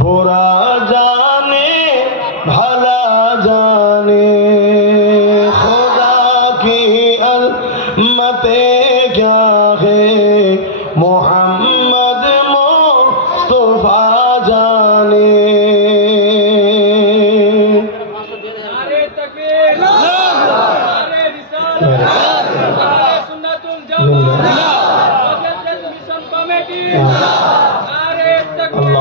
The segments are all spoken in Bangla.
बुरा जाने भला जाने खुदा की अज़मते क्या है मोहम्मद मुस्तफा जाने। नारे तकबीर, नारे रिसालत, नारे सुन्नतुल जमाअत, मिशन कमेटी, नारे तकबीर।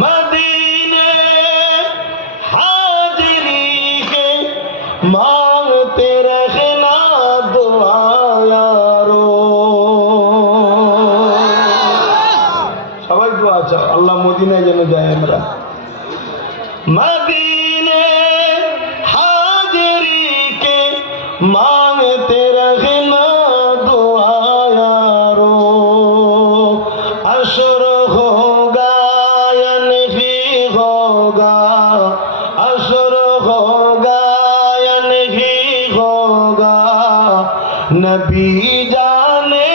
मदीने हाजिरी के मांगते रहना दुआ यारो। সবাই দোয়া চাও আল্লাহ মদিনায় যেন যায় আমরা। मदीने हाजिरी के मांगते रहना दुआ यारो। अशर होगा या नहीं होगा, अशर होगा या नहीं होगा, नबी जाने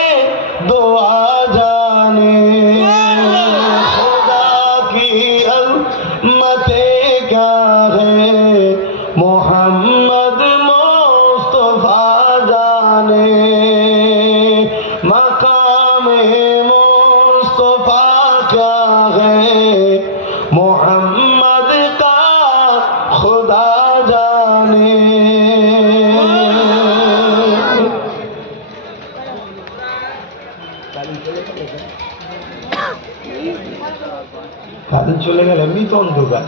दुआ जाने खुदा की अज़मते क्या है मोहम्मद मुस्तफा जाने। मकाम मुस्तफा क्या है मोहम्मद का खुदा जाने। কাজে চলে গেল মৃত অন্ধকার।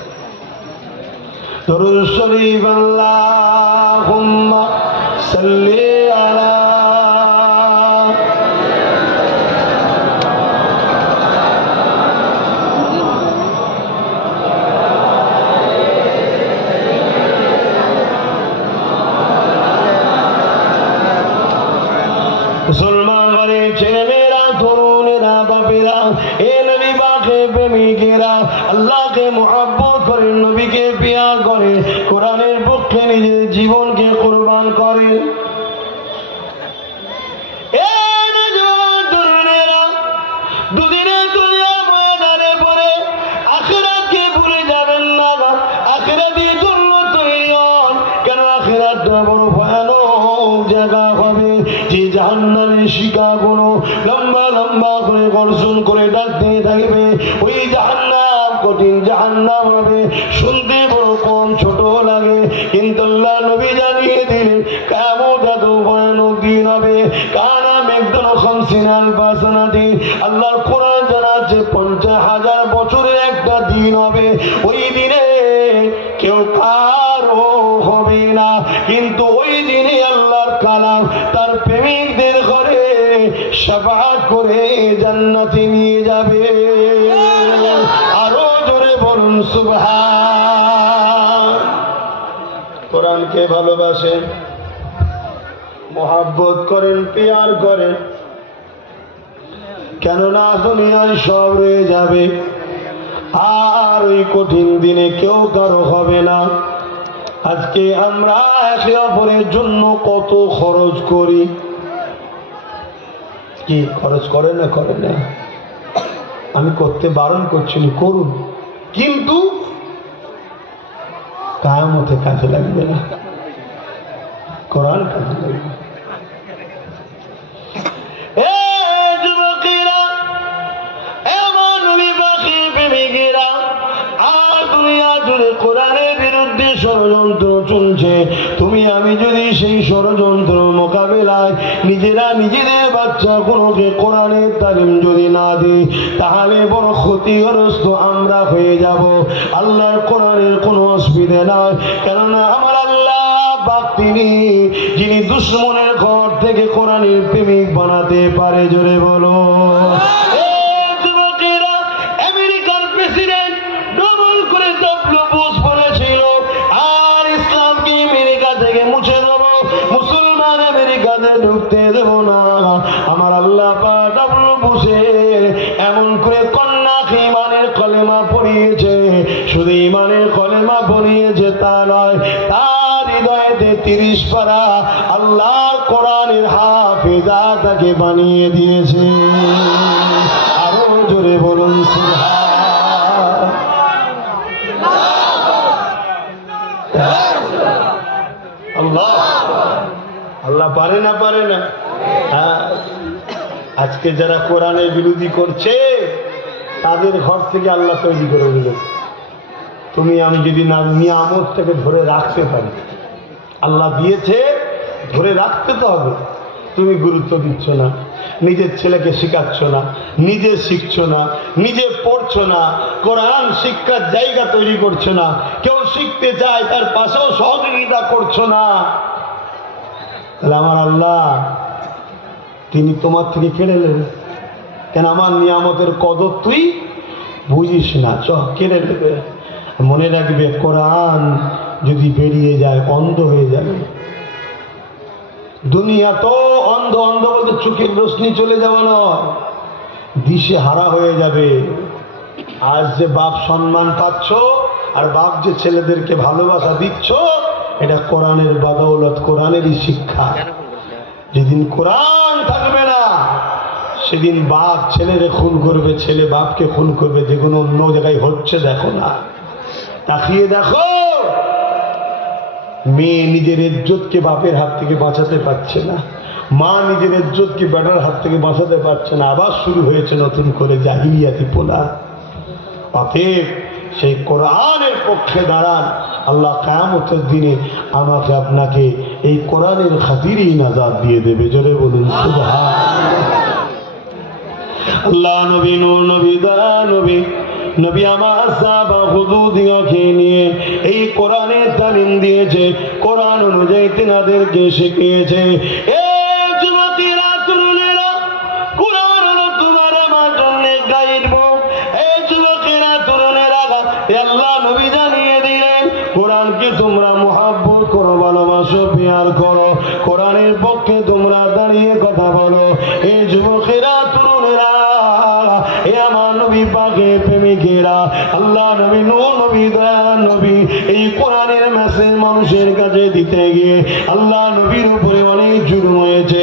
দরুদ শরীফ আল্লাহুম্মা সাল্লি আলা মুসলমান ঘরের ছেলেমেয়েরা তরুণেরা বাপেরা এ নবী পাকে প্রেমিকেরা আল্লাহকে মুহাব্বত করে নবীকে প্রিয় করে কোরআনের পক্ষে নিজের জীবনকে কুরবান করে। এ নওজওয়ান তরুণেরা দুদিনের দুনিয়ার ময়দানে পড়ে আখিরাতকে ভুলে যাবেন না। আখিরাতের জন্য তৈরি হন, কেন আখিরাতটা বড় ভয়ানক জায়গা হবে। যে জাহান্নামের শিকাগুলো লম্বা লম্বা করে গর্জন করে ডাকতে থাকবে, ওই জাহান্নাম কঠিন জাহান্নাম হবে। শুনতে বড় কম ছোট লাগে, কিন্তু আল্লাহ নবী জানিয়ে দিলেন কিয়ামত এত ভয়ানক দিন হবে। কানা মেঘদন খামসিন আলফা সানাতি, আল্লাহর কোরআন জানাচ্ছে 50,000 বছরের একটা দিন হবে। ওই দিনে কেউ কারো হবে না, কিন্তু ওই দিনে আল্লাহর কালাম তার প্রেমিকদের ঘরে শাফাআত করে জান্নাতে নিয়ে যাবে। আরো জোরে বলুন সুবহান। কোরআনকে ভালোবাসেন, মহাব্বত করেন, প্যার করেন, কেননা দুনিয়ায় সব রয়ে যাবে, আর ওই কঠিন দিনে কেউ কারো হবে না। আজকে আমরা একে অপরের জন্য কত খরচ করি, কি খরচ করে না করে না, আমি করতে বারণ করছি না, করুন, কিন্তু কিয়ামতে কাজে লাগবে না, কোরআন কাজে লাগবে। কোরআনের বিরুদ্ধে ষড়যন্ত্র চলছে, তুমি আমি যদি সেই ষড়যন্ত্র মোকাবেলায় নিজেরা নিজেদের বাচ্চাগুলোকে কোরআনের তালিম যদি না দিই, তাহলে বড় ক্ষতিগ্রস্ত আমরা হয়ে যাব। আল্লাহর কোরআনের কোনো অসুবিধা নাই, কেননা আমার আল্লাহ পাক তিনি যিনি দুশ্মনের ঘর থেকে কোরআনের প্রেমিক বানাতে পারে। জোরে বলো। ঢুকতে দেব না, আমার আল্লাহ পাক ডাবল বুঝে এমন করে কন্যাকে ইমানের কলেমা পড়িয়েছে। শুধু ইমানের কলেমা পড়িয়েছে তা নয়, তার হৃদয়েতে 30 পারা আল্লাহ কোরআনের হাফেজা তাকে বানিয়ে দিয়েছে। আরো জোরে জোরে বলুন আল্লাহ আল্লাহ পারে না পারে না। আজকে যারা কোরআনের বিরোধী করছে তাদের ঘর থেকে আল্লাহ তৈরি করে দিল। তুমি আমি যদি না নিয়ামতটাকে ধরে রাখতে পারি, আল্লাহ দিয়েছে ধরে রাখতে তো হবে। তুমি গুরুত্ব দিচ্ছ না, নিজের ছেলেকে শেখাচ্ছ না, নিজে শিখছ না, নিজে পড়ছো না, কোরআন শিক্ষার জায়গা তৈরি করছো না, কেউ শিখতে চায় তার পাশেও সহযোগিতা করছো না, তাহলে আমার আল্লাহ তিনি তোমার থেকে কেড়ে নেবে কেন? আমার নিয়ামতের কদর তুই বুঝিস না, কেড়ে নেবে। মনে রাখবে, কোরআন যদি বেরিয়ে যায় অন্ধ হয়ে যাবে। দুনিয়া তো অন্ধ, অন্ধ বলতে চোখের রোশনি চলে যাওয়া নয়, দিশে হারা হয়ে যাবে। আজ যে বাপ সম্মান পাচ্ছ আর বাপ যে ছেলেদেরকে ভালোবাসা দিচ্ছ, এটা কোরআনের বাদৌলত, কোরআনেরই শিক্ষা। যেদিন কোরআন থাকবে না সেদিন বাপ ছেলেরে খুন করবে, ছেলে বাপকে খুন করবে। যেগুলো অন্য জায়গায় হচ্ছে দেখো না, তাকিয়ে দেখো। মেয়ে নিজের ইজ্জতকে বাপের হাত থেকে বাঁচাতে পারছে না, মা নিজের ইজ্জতকে বেটার হাত থেকে বাঁচাতে পারছে না, আবার শুরু হয়েছে নতুন করে জাহিলিয়াতি পোলা। অতএব সেই কোরআনের পক্ষে দাঁড়ান। আল্লাহ কিয়ামতের দিনে আমাকে আপনাকে এই কোরআনের খাতিরেই নাজাত দিয়ে দেবে। জোরে বলুন সুবহানাল্লাহ। আল্লাহ নবী, নূর নবী, দয়া নবী, নবী আমার সাহাবা হুজুরদিগকে নিয়ে এই কোরআনের তালিম দিয়েছে, কোরআন অনুযায়ী তিনাদেরকে শিখিয়েছে। এই যুবতীরা, তরুণেরা, কোরআন হলো তোমার আমার জন্য গাইড বুক। এই যুবকেরা, তরুণেরা, আল্লাহ নবী জানিয়ে দিলেন কোরআনকে তোমরা মুহাব্বত করো, ভালোবাসো, প্যার করো, কোরআনের পক্ষে তোমরা দাঁড়িয়ে কথা বলো। এই যুবকেরা, তরুণেরা, এ আমার নবী পাকের প্রেমিকেরা, আল্লাহ নবী, নূর নবী, দয়া নবী এই কোরআনের মেসেজ মানুষের কাছে দিতে গিয়ে আল্লাহ নবীর উপরে অনেক জুলুম হয়েছে,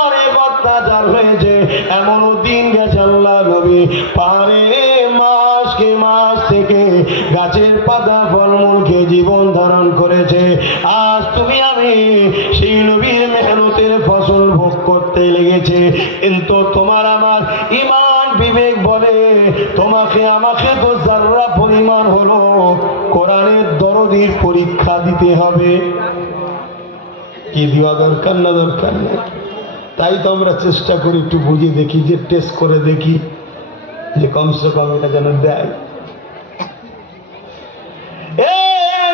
অনেক অত্যাচার হয়েছে। এমনও দিন গেছে আল্লাহ নবী পাহাড়ে মাসকে মাস থেকে গাছের পাতা ফলমূল খেয়ে জীবন ধারণ করেছে। আজ তুমি আমি সেই নবীর মেহনতের ফসল ভোগ করতে লেগেছে, কিন্তু তোমার আমার ঈমান বিবেক বলে তোমাকে আমাকে তো যারা পরিমাণ হলো কোরআনের দরদির পরীক্ষা দিতে হবে। কি দেওয়া দরকার না দরকার না? তাই তো আমরা চেষ্টা করি একটু বুঝে দেখি, যে টেস্ট করে দেখি যে কমসে কম এটা যেন দেয়।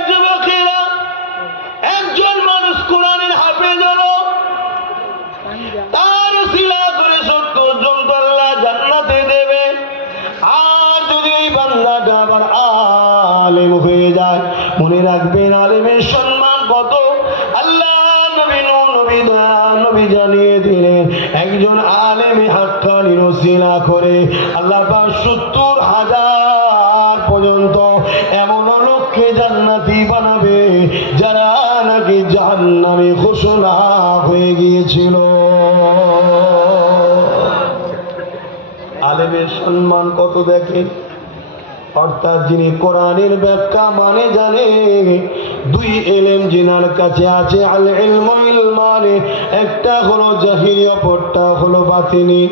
যুবকেরা, একজন মানুষ কোরআনের হাফেজ হলো, তার সিলা করে 70 জন আল্লাহ জান্নাতে দেবে। আর যদি ওই বান্দাটা আবার আলেম হয়ে যায়, মনে রাখবেন আলেমের সম্মান কত। আল্লাহ নবী, নূর নবী, দয়া নবী জানিয়ে দিলেন একজন আলেমে হাক্কানির ওসিলা করে আল্লাহ পাক 70,000 পর্যন্ত এমন লোককে জান্নাতি বানাবে যারা নাকি জাহান্নামে ঘোষণা হয়ে গিয়েছিল। আলেমের সম্মান কত দেখেন। অর্থাৎ যিনি কোরআনের ব্যাখ্যা মানে জানে, দুই ইলম জিনার কাছে আছে, আল ইলমু ইলমানে, একটা হলো জাহিরি, অপরটা হলো বাতিনি।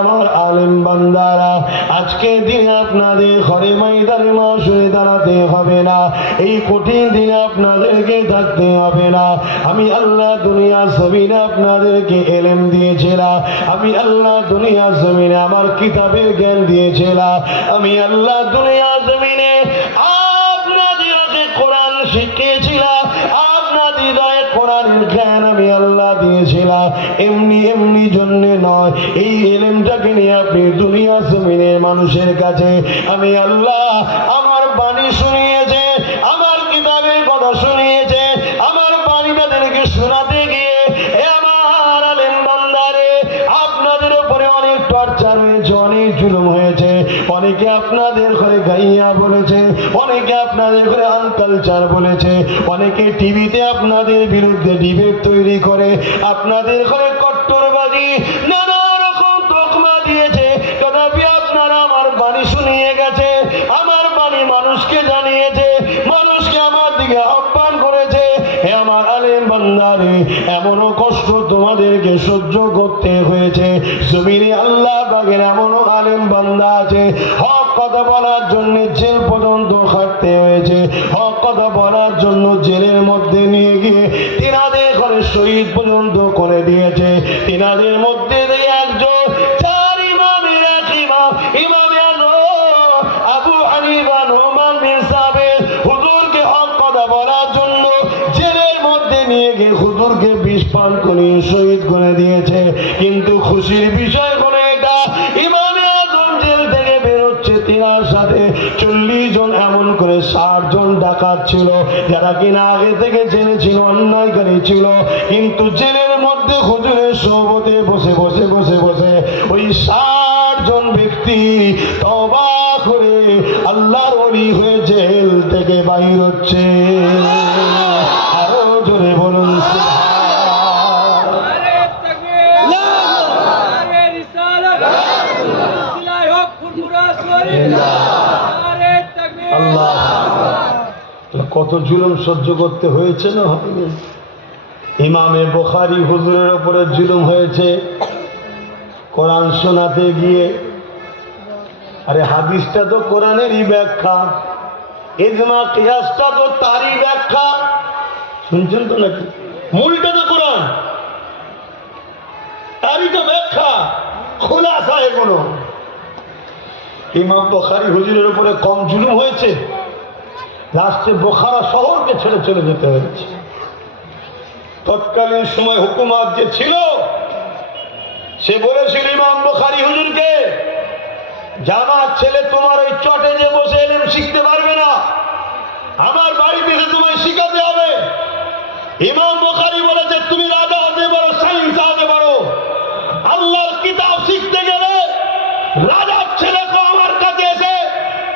আমার আলেম বান্দারা, আজকে দিন আপনাদের ঘরে ময়দানে মাশরে দাঁড়াতে হবে না, এই কঠিন দিনে আপনাদেরকে থাকতে হবে না। আমি আল্লাহ দুনিয়ার জমিনে আপনাদেরকে ইলম দিয়েছিলাম, আমি আল্লাহ দুনিয়ার জমিনে আমার কিতাবের জ্ঞান দিয়েছিলাম, আমি আল্লাহ দুনিয়ার জমিনে আপনাদেরকে কোরআন শিখিয়েছিলাম, আপনাদের হৃদয়ে কোরআনের জ্ঞান আমি আল্লাহ দিয়েছিলাম। এমনি এমনি জন্য নয়, এই ইলমটাকে নিয়ে আপনি দুনিয়া জমিনের মানুষের কাছে আমি আল্লাহ আমার বাণী শুনিয়েছে, আমার কিতাবের কথা শুনিয়েছে, আমার বাণী তাদেরকে শোনাতে গিয়ে এ আমার আলেম বান্দারে, আপনার টর্চার হয়েছে, অনেক জুলুম হয়েছে। অনেকে আপনাদের ঘরে গাইয়া বলেছে, অনেকে আপনাদের ঘরে আনকালচার বলেছে, অনেকে টিভিতে আপনাদের বিরুদ্ধে ডিবেট তৈরি করে আপনাদের ঘরে কট্টরবাদী নানা রকম তকমা দিয়েছে। তথাপি আপনারা আমার বাণী শুনিয়ে গেছে, আমার বাণী মানুষকে জানিয়েছে, মানুষকে আমার দিকে আহ্বান করেছে। হে আমার আলেম বান্দারে, এমনও কষ্ট তোমাদেরকে সহ্য করতে হয়েছে। জমিনে আল্লাহ পাকের এমনও আলেম বান্দা আছে, হক কথা বলার জন্য জেল পর্যন্ত খাটতে হয়েছে। হক কথা বলার জন্য জেলের মধ্যে নিয়ে গিয়ে তিনাদের ঘরে শহীদ পর্যন্ত করে দিয়েছে। তিনাদের মধ্যে একজন চার ইমামের এক ইমাম, ইমামে আজম আবু হানিফা নোমান বিন সাবিত হুজুরকে হক কথা বলার জন্য জেলের মধ্যে নিয়ে গিয়ে হুজুরকে বিষ পান করে শহীদ করে দিয়েছে। কিন্তু খুশির বিষয় হলো এটা, ইমামে আজম জেল থেকে বেরোচ্ছে, তিনার সাথে 40 জন এমন করে 60 জন ডাকাত ছিল, যারা কিনা আগে থেকে জেনেছিল, অন্যায়কারী ছিল। কিন্তু জেলের মধ্যে হুজুরের সোহবতে বসে বসে বসে বসে ওই 60 জন ব্যক্তি তওবা করে আল্লাহর ওলি হয়ে জেল থেকে বাইর হচ্ছে। আরো জোরে বলুন নারে তাকবীর, নারে রিসালাত, সিলাই হক ফুরফুরা শরীফ, নারে তাকবীর। আল্লাহ। কত জুলুম সহ্য করতে হয়েছে না হয়নি? ইমামে বুখারী হুজুরের উপরে জুলুম হয়েছে কোরআন শোনাতে গিয়ে। আরে হাদিসটা তো কোরআনেরই ব্যাখ্যা, ইজমা কিয়াসটা তো তারই ব্যাখ্যা। শুনছেন তো নাকি? মূলটা তো কোরআন, তারই তো ব্যাখ্যা, খোলাসা এগুলো। ইমাম বুখারী হুজুরের উপরে কম জুলুম হয়েছে? লাস্টে বোখারা শহরকে ছেড়ে চলে যেতে হয়েছে। তৎকালীন সময় হুকুমত যে ছিল, সে বলেছিল ইমাম বুখারী হুজুরকে, জামাত ছেলে তোমার ওই চটে যে বসে এলেম শিখতে পারবে না, আমার বাড়িতে এসে তোমায় শিখাতে হবে। ইমাম বুখারী বলেছে, তুমি রাজা হতে পারো, সাইন্স হতে পারো, আল্লাহর কিতাব শিখতে গেলে রাজার ছেলেকে আমার কাছে এসে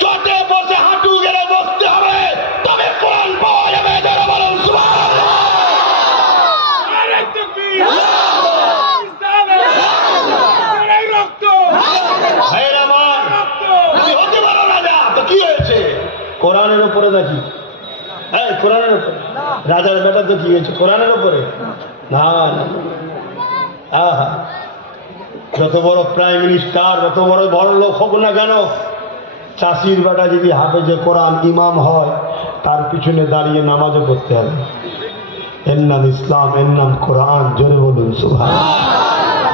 চটে বসে হাঁটু গেলে বসতে হবে, তবে কোরআন পাওয়া যাবে। যারা বলুন সুবহানাল্লাহ। নারে তাকবীর, রিসালাত, নারে রক্ত, ভাইরা আমার, রক্ত। তুমি হতে পারো রাজা, তো কি হয়েছে? কোরআনের উপরে নাকি? হ্যাঁ, কোরআনের উপরে। রাজার বেটা তো কি হয়েছে? কোরআনের উপরে না না। আহা, যত বড় প্রাইম মিনিস্টার, যত বড় বড় লোক হোক না কেন, চাষির বেটা যদি হাফেজে কোরআন ইমাম হয়, তার পিছনে দাঁড়িয়ে নামাজও পড়তে হবে। এর নাম ইসলাম, এর নাম কোরআন। জোরে বলুন সুবহানাল্লাহ।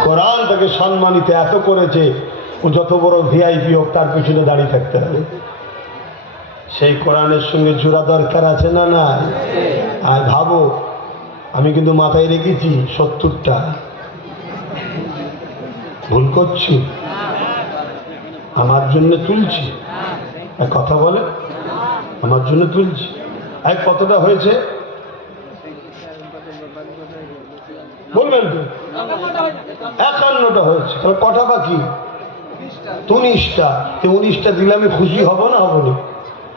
কোরআন তাকে সম্মানিত এত করেছে, ও যত বড় ভিআইপি হোক তার পিছনে দাঁড়িয়ে থাকতে হবে। সেই কোরআনের সঙ্গে জোড়া দরকার আছে না? না। আর ভাবো, আমি কিন্তু মাথায় রেখেছি 70টা। ভুল করছি? আমার জন্য তুলছি? এক কথা বলে, আমার জন্য তুলছি। এক কতটা হয়েছে বলবেন তো? 51টা হয়েছে। তাহলে কটা বাকি? 19টা। 19টা দিলে আমি খুশি হব না হব না?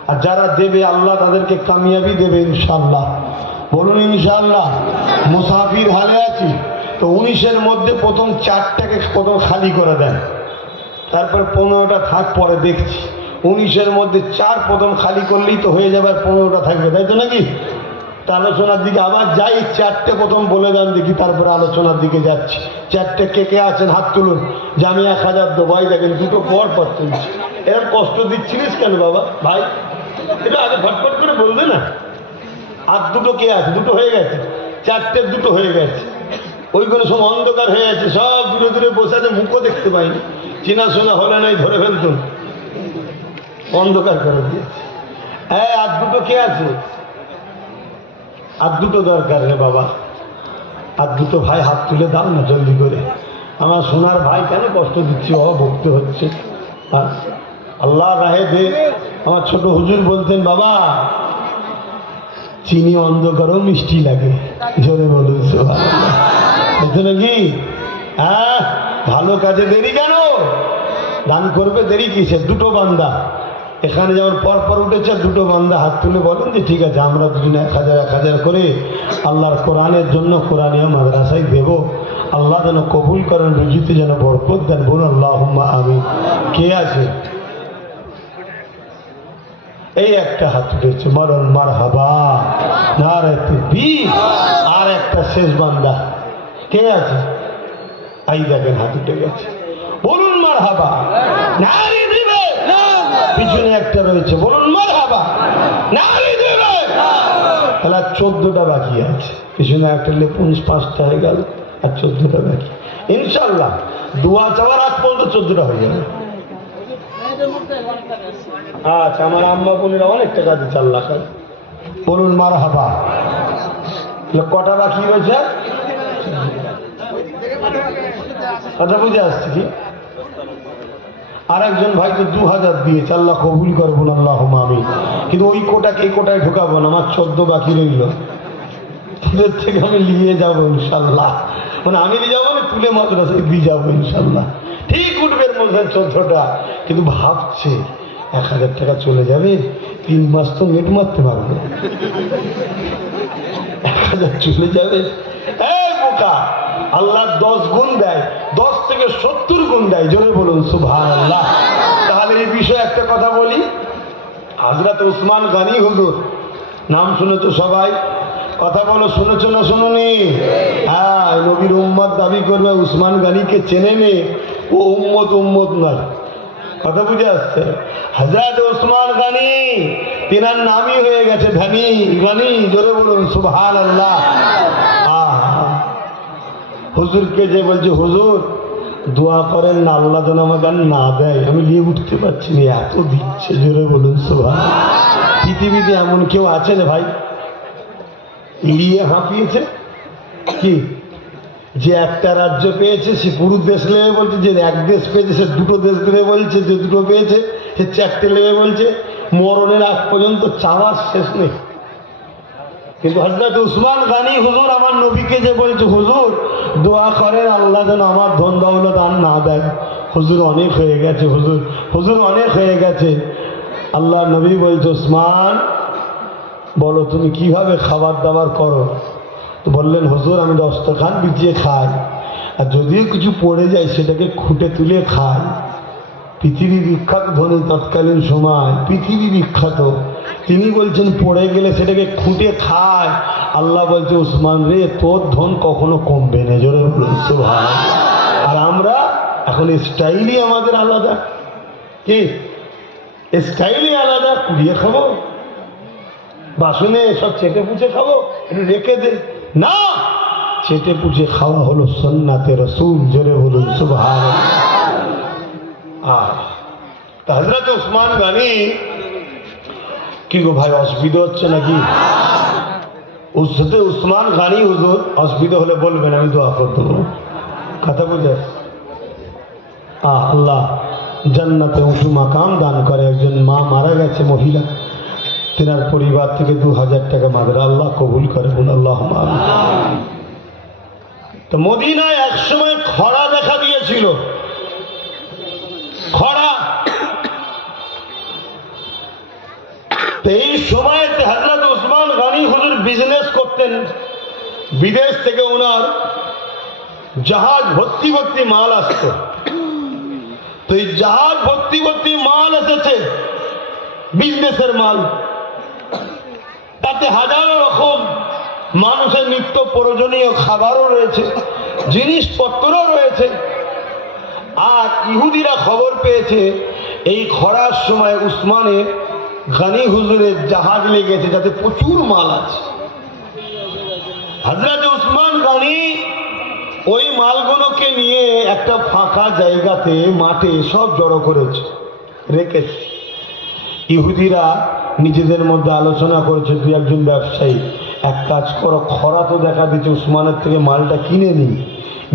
আর যারা দেবে আল্লাহ তাদেরকে কামিয়াবি দেবে ইনশাআল্লাহ। বলুন ইনশাআল্লাহ। মুসাফির হালে আছি তো 19-এর মধ্যে প্রথম 4টাকে প্রথম খালি করে দেন, তারপর 15টা থাক, পরে দেখছি। 19-এর মধ্যে 4 প্রথম খালি করলেই তো হয়ে যাবে, আর 15টা থাকবে, তাই তো নাকি? তা আলোচনার দিকে আবার যাই, 4টে প্রথম বলে দেন দেখি, তারপরে আলোচনার দিকে যাচ্ছি। 4টে কে কে আছেন হাত তুলুন, যে আমি 1000 দেবো। ভাই দেখেন, দুটো পর পর তুলছি। এরকম কষ্ট দিচ্ছিলিস কেন বাবা? ভাই এটা আগে ফটফট করে বলবে না। আর দুটো কে আছে? দুটো হয়ে গেছে। 4টে দুটো হয়ে গেছে। ওইগুলো সব অন্ধকার হয়ে আছে, সব দূরে দূরে বসে আছে, মুখও দেখতে পাইনি। চেনাশোনা হলে নাই ধরে ফেলতুন, অন্ধকার করে দিয়েছে। হ্যাঁ, আর দুটো কে আছে? আর দুটো দরকার রে বাবা, আর দুটো ভাই হাত তুলে দাও না জলদি করে। আমার সোনার ভাই কেন কষ্ট দিচ্ছি, ভক্তি হচ্ছে। আল্লাহ রাহে দে। আমার ছোট হুজুর বলতেন, বাবা চিনি অন্ধকারও মিষ্টি লাগে। জোরে বলুন সুবহানাল্লাহ। নাকি? হ্যাঁ, ভালো কাজে দেরি কেন? দান করবে দেরি কিসে? দুটো বান্দা এখানে যেমন পর উঠেছে, দুটো বান্দা হাত তুলে বলেন যে ঠিক আছে আমরা দুদিন 1000 করে আল্লাহর কোরআনের জন্য কোরআনীয় মাদ্রাসায় দেব। আল্লাহ যেন কবুল করেন, রুজিতে যেন বরকত দেন। বলুন আল্লাহুম্মা আমিন। কে আছে? এই একটা হাত উঠেছে, মরণ মারহাবা নারে তাকবীর। আর একটা শেষ বান্দা কে আছে? এই দেখেন হাত উঠে গেছে, বলুন মারহাবা নারে দিবে। পিছনে একটা রয়েছে, বলুন মারহাবা নারে দিবে। তাহলে 14টা বাকি আছে। পিছনে একটা লে 5টা হয়ে গেল, আর 14টা বাকি। ইনশাআল্লাহ দোয়া চাওয়ার আগ পর্যন্ত 14টা হয়ে যাবে। আচ্ছা, আমার আম্মা বোনেরা অনেক টাকা দিচ্ছে, আল্লাহ খায়। বলুন মারহাবা। কটা বাকি রয়েছে? কথা বুঝে আসছে কি? আরেকজন ভাই তো 2000 দিয়েছে, আল্লাহ কবুল করবো না, আল্লাহুম্মা আমিন। কিন্তু ওই কোটাকে এই কোটায় ঢুকাবো না, আমার 14 বাকি রইল। তোদের থেকে আমি নিয়ে যাবো ইনশাল্লাহ। মানে আমি নিয়ে যাবো না, তুলে মাদ্রাসায় দিয়ে যাবো ইনশাল্লাহ। ঠিক উঠবে মধ্যে 14টা। কিন্তু ভাবছে 1000 টাকা চলে যাবে, 3 মাস তো নেট মারতে পারবে। 1000 চলে যাবে। এই বোকা, আল্লাহ 10 গুণ দেয়, 10 থেকে 70 গুণ দেয়। জোরে বলুন সুবহানাল্লাহ। তাহলে এই বিষয়ে একটা কথা বলি। হযরত উসমান গনি হুজুর নাম শুনেছো সবাই? কথা বলো, শুনেছো না শুনোনি? হ্যাঁ, নবীর উম্মত দাবি করবে, উসমান গনিকে চেনে নে, ও উম্মত নয়। কথা বুঝে আসছে? হযরত উসমান গনি, তিনার নামই হয়ে গেছে ধনী গনি। জোরে বলুন সুবহানাল্লাহ। হুজুরকে যে বলছে হুজুর দোয়া করেন না আল্লাহ যেন আমাকে আর না দেয়, আমি নিয়ে উঠতে পারছি না, এত দিচ্ছে। জোরে বলুন সুবহানাল্লাহ। পৃথিবীতে এমন কেউ আছে না ভাই নিয়ে হাঁপিয়েছে কি? যে একটা রাজ্য পেয়েছে সে পুরো দেশ নেবে বলছে, যে এক দেশ পেয়েছে সে 2টো দেশ নেবে বলছে, যে 2টো পেয়েছে সে 4টে নেবে বলছে। মরণের আগ পর্যন্ত চাওয়ার শেষ নেই। কিন্তু হযরত উসমান গনি হুজুর আমার নবীকে যে বলছে হুজুর দোয়া করেন আল্লাহ যেন আমার ধন দৌলত আর না দেয়। হুজুর অনেক হয়ে গেছে, হুজুর অনেক হয়ে গেছে। আল্লাহ নবী বলছে উসমান বলো তুমি কিভাবে খাবার দাবার করো? তো বললেন হুজুর আমি দস্তরখান বিছিয়ে খাই, আর যদিও কিছু পড়ে যায় সেটাকে খুঁটে তুলে খাই। পৃথিবী বিখ্যাত ধনী তৎকালীন সময়, পৃথিবী বিখ্যাত, তিনি বলছেন পড়ে গেলে সেটাকে খুঁটে খায়। আল্লাহ বলছে উসমান রে তোর ধন কখনো কমবে না। জোরে বলুন সুবহানাল্লাহ। আর আমরা এখন স্টাইলই আমাদের আলাদা। কি স্টাইলই আলাদা? কুড়িয়ে খাবো, বাসনে সব চেটে পুচে খাবো, একটু রেখে দে না। চেটে পুচে খাওয়া হলো সুন্নাতে রাসূল। জোরে বলুন সুবহানাল্লাহ। হযরত উসমান গনি কি গো ভাই অসুবিধা হচ্ছে নাকি? উসমান গনি হুজুর অসুবিধা হলে বলবেন, আমি দোয়া করে দেবো। কথা বুঝে? আল্লাহ জান্নাতে উঁচু মাকাম দান করে। একজন মা মারা গেছে মহিলা, তিনার পরিবার থেকে 2000 টাকা মাদের আল্লাহ কবুল করে। আল্লাহুম্মা আমিন। তো মদিনায় একসময় খরা দেখা দিয়েছিল, খরা। এই সময়তে হযরত উসমান গনি হুজুর বিজনেস করতেন। বিদেশ থেকে ওনার জাহাজ ভর্তি ভর্তি মাল আসতো। তো এই জাহাজ ভর্তি ভর্তি মাল এসেছে, বিজনেসের মাল। তাতে হাজারো রকম মানুষের নিত্য প্রয়োজনীয় খাবারও রয়েছে, জিনিসপত্রও রয়েছে। আর ইহুদিরা খবর পেয়েছে এই খরার সময় উসমানের গনি হুজুরের জাহাজ লেগেছে, যাতে প্রচুর মাল আছে। হযরত উসমান গনি ওই মালগুলোকে নিয়ে একটা ফাঁকা জায়গাতে মাঠে সব জড়ো করেছে, রেখেছে। ইহুদিরা নিজেদের মধ্যে আলোচনা করেছে, দুই একজন ব্যবসায়ী, এক কাজ করো, খরা তো দেখা দিচ্ছে, উসমানের থেকে মালটা কিনে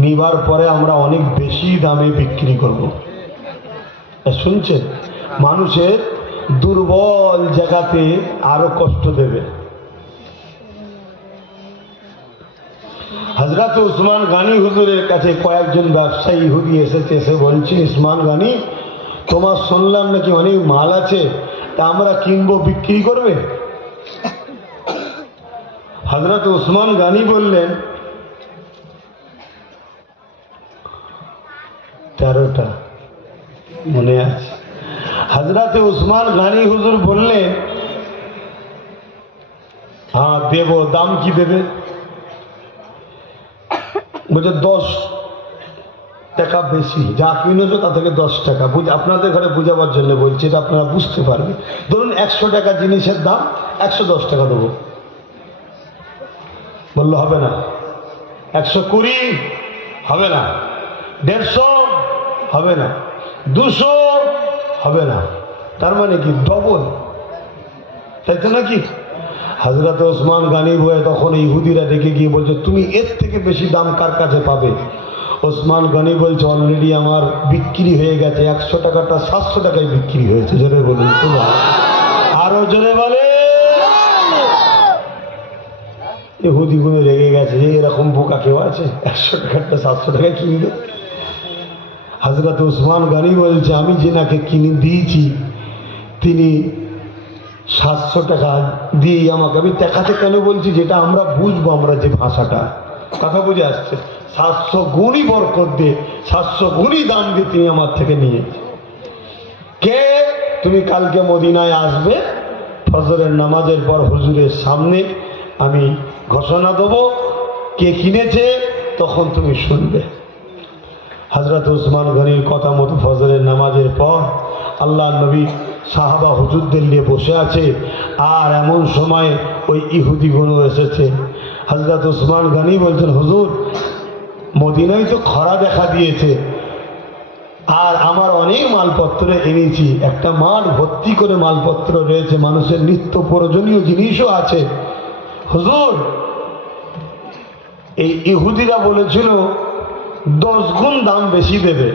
নিবার পরে আমরা অনেক বেশি দামে বিক্রি করব। শুনছেন? মানুষের দুর্বল জায়গাতে আরো কষ্ট দেবে। হযরত হযরত উসমান গনি হুজুরের কাছে কয়েকজন ব্যবসায়ী ইহুদি এসেছে, এসে বলছে, উসমান গনি, তোমার শুনলাম নাকি অনেক মাল আছে, তা আমরা কিনবো, বিক্রি করবে? হযরত উসমান গনি বললেন, 13টা মনে আছে। হযরত উসমান গনি হুজুর বললেন, হ্যাঁ দেব, দাম কি দেবে? বলছে 10 টাকা বেশি, যা কিনেছো তা থেকে 10 টাকা। আপনাদের ঘরে বুঝাবার জন্য বলছি, এটা আপনারা বুঝতে পারবেন। ধরুন 100 টাকা জিনিসের দাম, 110 টাকা দেবো। বললো হবে না। 120 হবে না, 150 হবে না, 200 হবে না। তার মানে কি ডবল, তাই তো নাকি? হযরত উসমান গনি বলে তখন ইহুদিরা ডেকে গিয়ে বলছে, তুমি এর থেকে বেশি দাম কার কাছে পাবে? উসমান গনি বলছে, অলরেডি আমার বিক্রি হয়ে গেছে, 100 টাকাটা 700 টাকায় বিক্রি হয়েছে। জোরে বলুন সুবহানাল্লাহ। আরো জোরে বলে। ইহুদিগুলো রেগে গেছে, এরকম বোকা কেউ আছে 100 টাকাটা 700 টাকায় কিনবে? হযরত উসমান গনি বলছে, আমি যেনাকে কিনে দিয়েছি তিনি 700 টাকা দিয়ে আমাকে, আমি দেখাতে কেন বলছি, যেটা আমরা বুঝবো, আমরা যে ভাষাটা, কথা বুঝে আসছে, 700 গুণই বরকত দিয়ে, 700 গুণই দাম দিয়ে তিনি আমার থেকে নিয়েছে। কে? তুমি কালকে মদিনায় আসবে, ফজরের নামাজের পর হুজুরের সামনে আমি ঘোষণা দেবো কে কিনেছে, তখন তুমি শুনবে। হযরত উসমান গনির কথা মতো ফজরের নামাজের পর আল্লাহ নবী সাহাবা হুজুরদের নিয়ে বসে আছে, আর এমন সময় ওই ইহুদিগুলো এসেছে। হযরত উসমান গনি বলছেন, হুজুর, মদিনায় তো খরা দেখা দিয়েছে, আর আমার অনেক মালপত্র এনেছি, একটা মাল ভর্তি করে মালপত্র রয়েছে, মানুষের নিত্য প্রয়োজনীয় জিনিসও আছে। হুজুর, এই ইহুদিরা বলেছিল 10 গুণ দাম বেশি দেবে,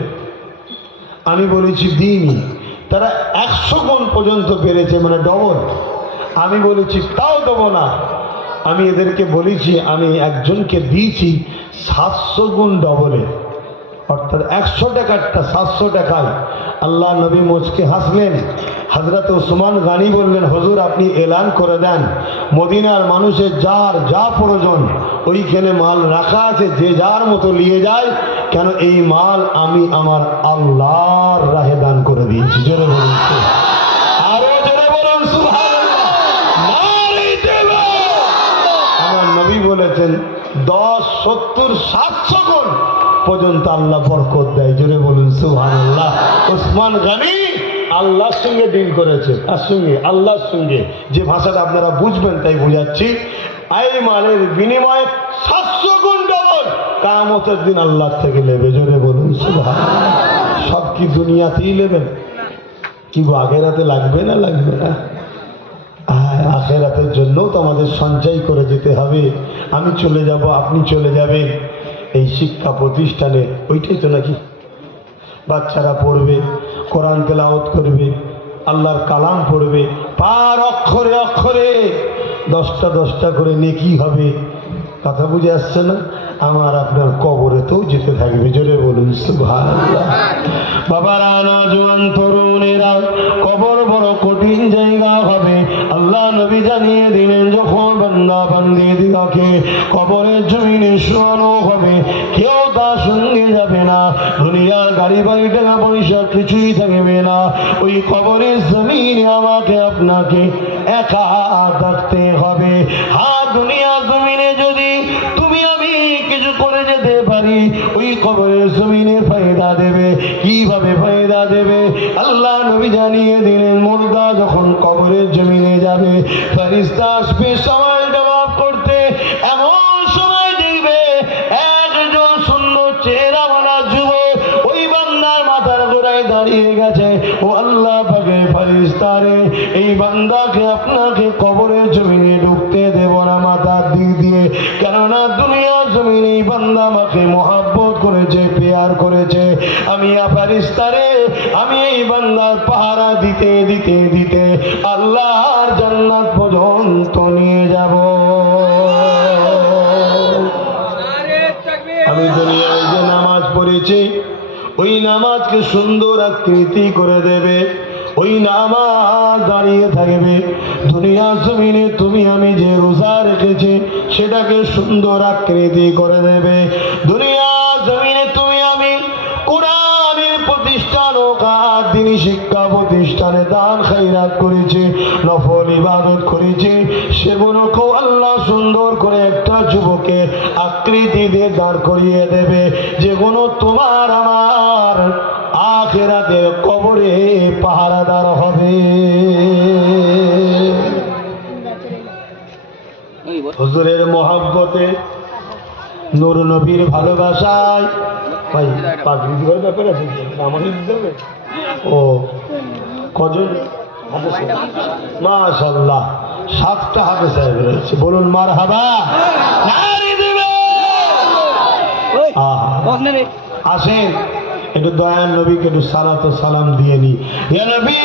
আমি বলেছি দিইনি। তারা 100 গুণ পর্যন্ত বেড়েছে, মানে ডবল। আমি বলেছি তাও দেবো না। আমি এদেরকে বলেছি আমি একজনকে দিয়েছি 700 গুণ ডবলে, অর্থাৎ 100 টাকারটা 700 টাকায়। আল্লাহ নবী মুচকে হাসলেন। হযরত উসমান গনি বললেন, হুজুর আপনি এলান করে দেন, মদিনার মানুষের যার যা প্রয়োজন ওইখানে মাল রাখা আছে, যে যার মতো নিয়ে যায়, কেন এই মাল আমি আমার আল্লাহর রাহে দান করে দিয়েছি। জোরে বলুন, আরো জোরে বলুন সুবহানাল্লাহ। আমার নবী বলেছেন 10, 70, 700 গুণ পর্যন্ত আল্লাহ বরকত দেয়। জোরে বলুন সুবহানাল্লাহ। উসমান গনি আল্লাহর সঙ্গে ডিল করেছে, তার সঙ্গে আল্লাহর সঙ্গে, যে ভাষাটা আপনারা বুঝবেন তাই বোঝাচ্ছি। এই মালের বিনিময়ে 700 গুণ ডবল কিয়ামতের দিন আল্লাহ থেকে নেবে। জোরে বলুন সুবহানাল্লাহ। সব কি দুনিয়াতেই নেবেন, কি আখিরাতে লাগবে না? লাগবে না। আখিরাতের জন্য তো আমাদের সঞ্চয় করে যেতে হবে। আমি চলে যাব, আপনি চলে যাবেন, এই শিক্ষা প্রতিষ্ঠানে ওইটাই তো নাকি? বাচ্চারা পড়বে, কোরআন তেলাওয়াত করবে, আল্লাহর কালাম পড়বে, পার অক্ষরে অক্ষরে 10টা 10টা করে নেকি হবে। কথা বুঝে আসছে না? আমার আপনার কবরেতেও যেতে থাকবে। জোরে বলুন সুবহানাল্লাহ। বাবারা, নওজোয়ান তরুণেরা, কবর বড় কঠিন জায়গা হবে। আল্লাহ নবী জানিয়ে দিলেন, যখন বান্দা বান্দীদেরকে কবরের জমিনে শোয়ানো হবে, কেউ তার সঙ্গে যাবে না। দুনিয়ার গাড়ি বাড়ি টাকা পয়সা কিছুই থাকবে না। ওই কবরের জমিনে আমাকে আপনাকে একা থাকতে হবে। হ্যাঁ, দুনিয়ার জমিনে যদি তুমি আমি কিছু করে যেতে পারি, ওই কবরের জমিনে ফায়দা দেবে। কিভাবে ফায়দা দেবে? আল্লাহ নবী জানিয়ে দিলেন, মুর্দা যখন কবরের জমিনে যাবে, ফেরেশতা আসবে সওয়াল জবাব করতে। এমন সময় দেখবে একজন সুন্দর চেহারাওয়ালা যুবক ওই বান্দার মাথার গোড়ায় দাঁড়িয়ে গেছে। ও আল্লাহ পাকের ফেরেশতা রে, এই বান্দাকে আপনাকে কবরের জমিনে ঢুকতে দেব না মাথার দিক দিয়ে, কেননা দুনিয়ার জমিনে এই বান্দা আমাকে মহব্বত করেছে, প্যার করেছে। আমি ফেরেশতা রে, আমি এই বান্দার পাহারা দিতে দিতে দিতে আল্লাহর জান্নাত পর্যন্ত নিয়ে যাব। নামাজকে সুন্দর আকৃতি করে দেবে, ওই নামাজ দাঁড়িয়ে থাকবে। দুনিয়া জমিনে তুমি আমি যে রোজা রেখেছি সেটাকে সুন্দর আকৃতি করে দেবে। দুনিয়া জমিনে তুমি আমি কোরআনের প্রতিষ্ঠান ও দ্বীনি শিক্ষা প্রতিষ্ঠানে দান খায়রাত করেছি, নফল ইবাদত করেছি, সেগুলোকেও আল্লাহ সুন্দর করে একটা যুবকের আকৃতি দিয়ে দাঁড় করিয়ে দেবে, যেগুলো তোমার আমার আখিরাতের কবরে পাহারাদার হবে। হুজুরের মহব্বতে, নূর নবীর ভালোবাসায়, ভাই পাগড়ি দেওয়ার ব্যাপার আছে, আমাকে দিতে হবে। ও কজন? মাশাআল্লাহ, 7টা হাফেজ সাহেব রয়েছে, বলুন মারহাবা। আসেন একটু দয়াল নবীকে একটু সালাত ও সালাম দিয়ে নি। ইয়া নবী